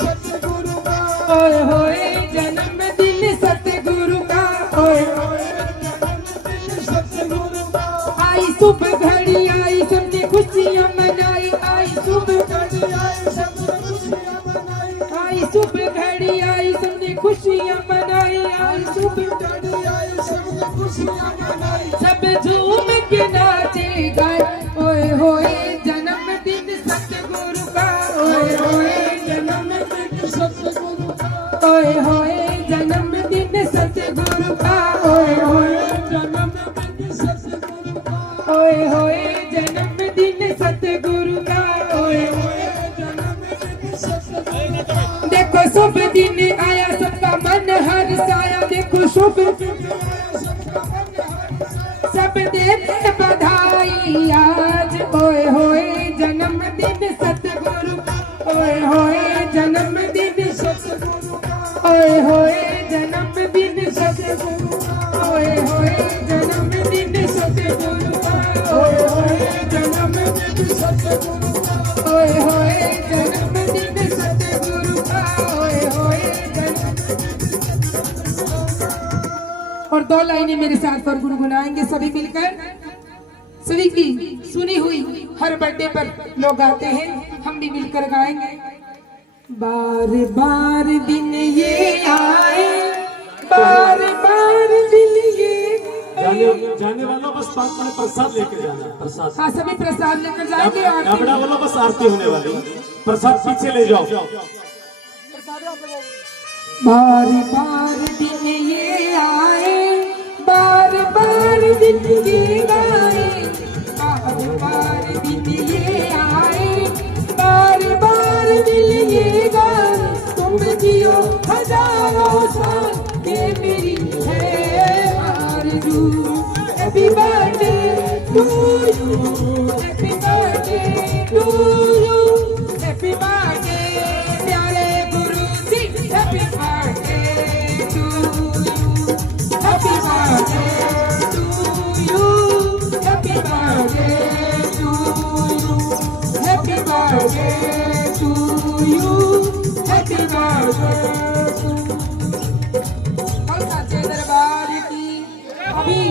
सतगुरु का, ओए होए जन्मदिन सतगुरु का, ओए होए जन्मदिन सतगुरु का। आई शुभ घड़ी आई सबने खुशियां मनाई, आई शुभ घड़ी आई सबने खुशियां मनाई, आई शुभ घड़ी आई सबने खुशियां मनाई, आई शुभ घड़ी आई सबने खुशियां मनाई। सब झूम के नाचे गाए, ओए होए जन्मदिन सतगुरु का, ओए होए जन्मदिन सतगुरु का, ओए होए जन्मदिन सतगुरु का, ओए होए जन्मदिन सतगुरु का, ओए होए जन्मदिन सतगुरु का, ओए होए। जन्मदिन सतगुरु का। देखो शुभ दिन आया सबका मन हर्षाया, देखो शुभ सब देते बधाई आज, ओए होए जन्मदिन सतगुरु का, ओए होए जन्मदिन सतगुरु का, ओए होए जन्मदिन सतगुरु का, ओए होए जन्मदिन सतगुरु का, ओए होए जन्मदिन सतगुरु का, ओए होए जन्मदिन सतगुरु का, ओए होए और दो लाइनें मेरे साथ और गुनगुनाएंगे सभी मिलकर। सभी की सुनी हुई हर बर्थडे पर लोग आते हैं, हम भी मिलकर गाएंगे। बार बार दिन ये आए, बार बार दिन ये जाने वालों बस पास में प्रसाद लेके जाना, प्रसाद। हाँ सभी प्रसाद लेकर जाएंगे। डाबड़ा वालों बस आरती होने वाली, प्रसाद पीछे ले जाओ। बार बार दिन ये आए, बार बार दिन ये आए, बार बार दिन ये आए, बार बार दिन ये गाए। तुम जियो हजारों साल, ये मेरी है आरज़ू। Happy birthday to you, happy birthday to you, happy birthday प्यारे गुरु जी, happy birthday to you, happy birthday to you, happy birthday to you, happy birthday to you, happy birthday to. और साचे दरबार की अभी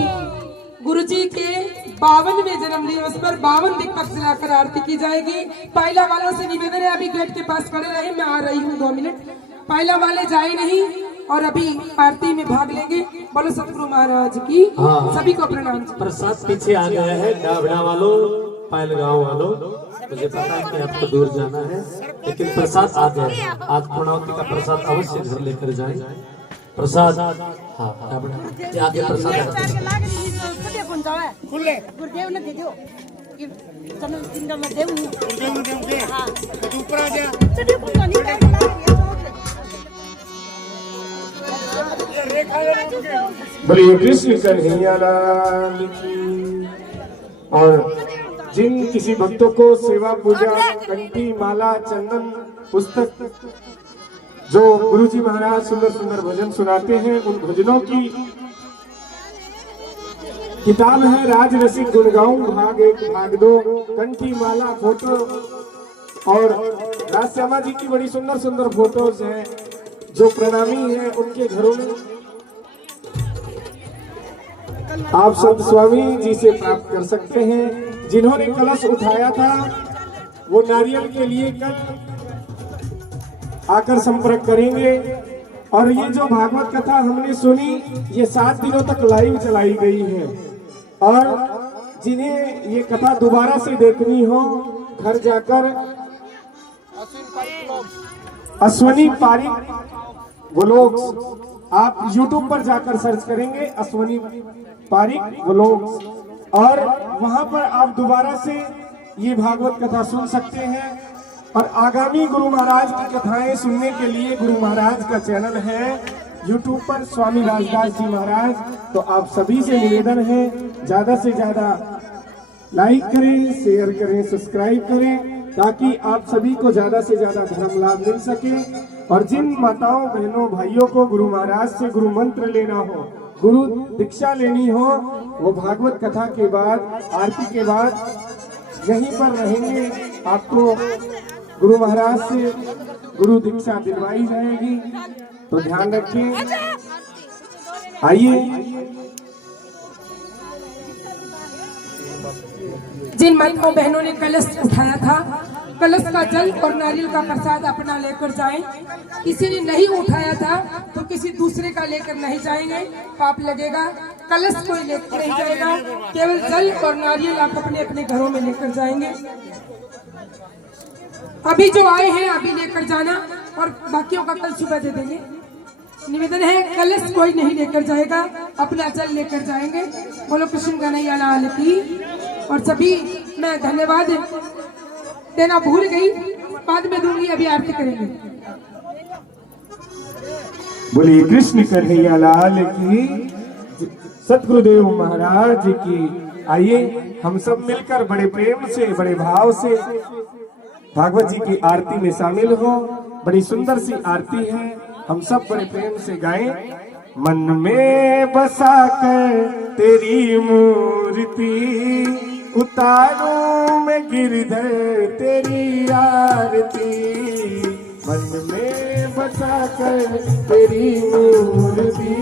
गुरुजी के 52वें जन्मदिवस पर 52 दीपक जलाकर आरती की जाएगी। पहला वालों से निवेदन है, अभी गेट के पास खड़े रहे, मैं आ रही हूँ 2 मिनट। पहला वाले जाए नहीं और अभी आरती में भाग लेंगे। बोलो सतगुरु महाराज की। सभी को प्रणाम। प्रसाद पीछे आ गया है। डाबड़ा वालों, पायल गांव वालों, मुझे पता है कि आपको दूर जाना है, लेकिन प्रसाद आ गया है। आज पूर्णावती का प्रसाद अवश्य घर लेकर जाएं। प्रसाद हाँ डाबड़ा ये आगे प्रसाद है। गुरुदेव ने दे दो ये चलो जिंदा में देव गुरुदेव दे हां तो ऊपर आ जा चलिए कौन नहीं बोलिए कृष्ण कन्हैया लाल की। और जिन किसी भक्तों को सेवा पूजा घंटी माला चंदन पुस्तक जो गुरु जी महाराज सुंदर सुंदर भजन सुनाते हैं, उन भजनों की किताब है राज रसिक गुणगांव भाग 1 भाग 2, कंठी माला फोटो और राजश्यामा जी की बड़ी सुंदर सुंदर फोटोज हैं। जो प्रणामी है उनके घरों में आप संत स्वामी जी से प्राप्त कर सकते हैं। जिन्होंने कलश उठाया था वो नारियल के लिए कल आकर संपर्क करेंगे। और ये जो भागवत कथा हमने सुनी ये 7 दिनों तक लाइव चलाई गई है, और जिन्हें ये कथा दोबारा से देखनी हो घर जाकर अश्वनी पारिक व्लॉग्स आप YouTube पर जाकर सर्च करेंगे, अश्वनी पारिक व्लॉग्स, और वहां पर आप दोबारा से ये भागवत कथा सुन सकते हैं। और आगामी गुरु महाराज की कथाएं सुनने के लिए गुरु महाराज का चैनल है YouTube पर स्वामी राजदास जी महाराज। तो आप सभी से निवेदन है ज्यादा से ज्यादा लाइक करें, शेयर करें, सब्सक्राइब करें, ताकि आप सभी को ज्यादा से ज्यादा धर्म लाभ मिल सके। और जिन माताओं बहनों भाइयों को गुरु महाराज से गुरु मंत्र लेना हो, गुरु दीक्षा लेनी हो, वो भागवत कथा के बाद आरती के बाद यहीं पर रहेंगे। आपको गुरु महाराज से गुरु दीक्षा दिलवाई जाएगी, तो ध्यान रखिए। आइए जिन माताओं बहनों ने कलश उठाया था, कलश का जल और नारियल का प्रसाद अपना लेकर जाएं। किसी ने नहीं उठाया था तो किसी दूसरे का लेकर नहीं जाएंगे, पाप लगेगा। कलश कोई लेकर नहीं जाएगा, केवल जल और नारियल आप अपने अपने घरों में लेकर जाएंगे। अभी जो आए हैं अभी लेकर जाना, और बाकियों का कल सुबह दे देंगे। निवेदन है कलश कोई नहीं लेकर जाएगा, अपना जल लेकर जाएंगे। बोलो कृष्ण कन्हैया लाल की। और सभी मैं धन्यवाद देना भूल गई, बाद में दूंगी, अभी आरती करेंगे। बोलिए कृष्ण कन्हैया लाल की, सतगुरुदेव महाराज की। आइए हम सब मिलकर बड़े प्रेम से बड़े भाव से भागवत जी की आरती में शामिल हो। बड़ी सुंदर सी आरती है, हम सब बड़े प्रेम से गाएं। मन में बसा कर तेरी मूर्ति उतारूं मैं गिरधर तेरी आरती। मन में बसा कर तेरी मूर्ति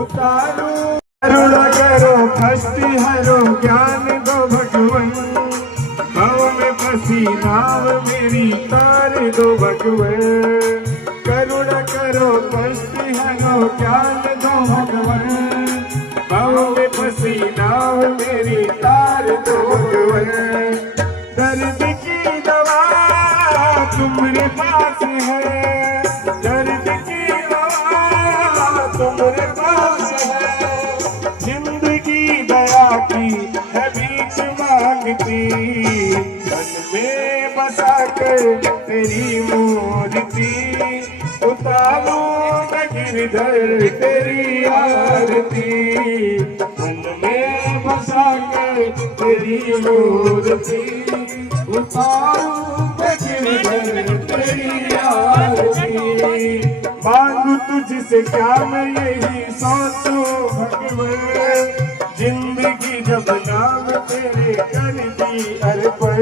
उतारूं। करुणा करो कष्ट हरो ज्ञान दो भगवन, भाव में फंसी नाव मेरी तार दो भगवन। करुणा करो कष्ट हरो ज्ञान दो भगवन, भाव में फंसी नाव मेरी तार दो भगवन। दर्द की दवा तुम्हारे पास है, दर्द की दवा तुम्हारे पास है। जिंदगी दया की है भीख मांगती, मन में बसा कर तेरी मूर्ति उतारूं मैं गिरधर तेरी आरती। मन में बसा कर तेरी मूर्ति उतारूं मैं गिरधर तेरी आरती। मांगू तुझसे क्या मैं यही सोचूं भगवान, जिंदगी जब नाम तेरे कर दी अर्पण।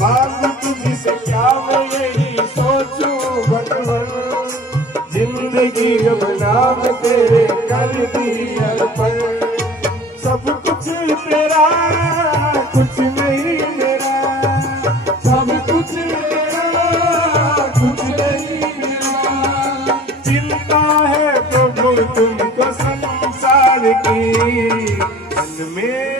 मांगू तुझसे क्या मैं यही सोचूं भगवान, जिंदगी जब नाम तेरे कर दी अर्पण। सब कुछ कुछ तेरा कुछ नहीं मेरा, सब कुछ तेरा कुछ नहीं मेरा। चिंता है प्रभु तुमको संसार की, मन में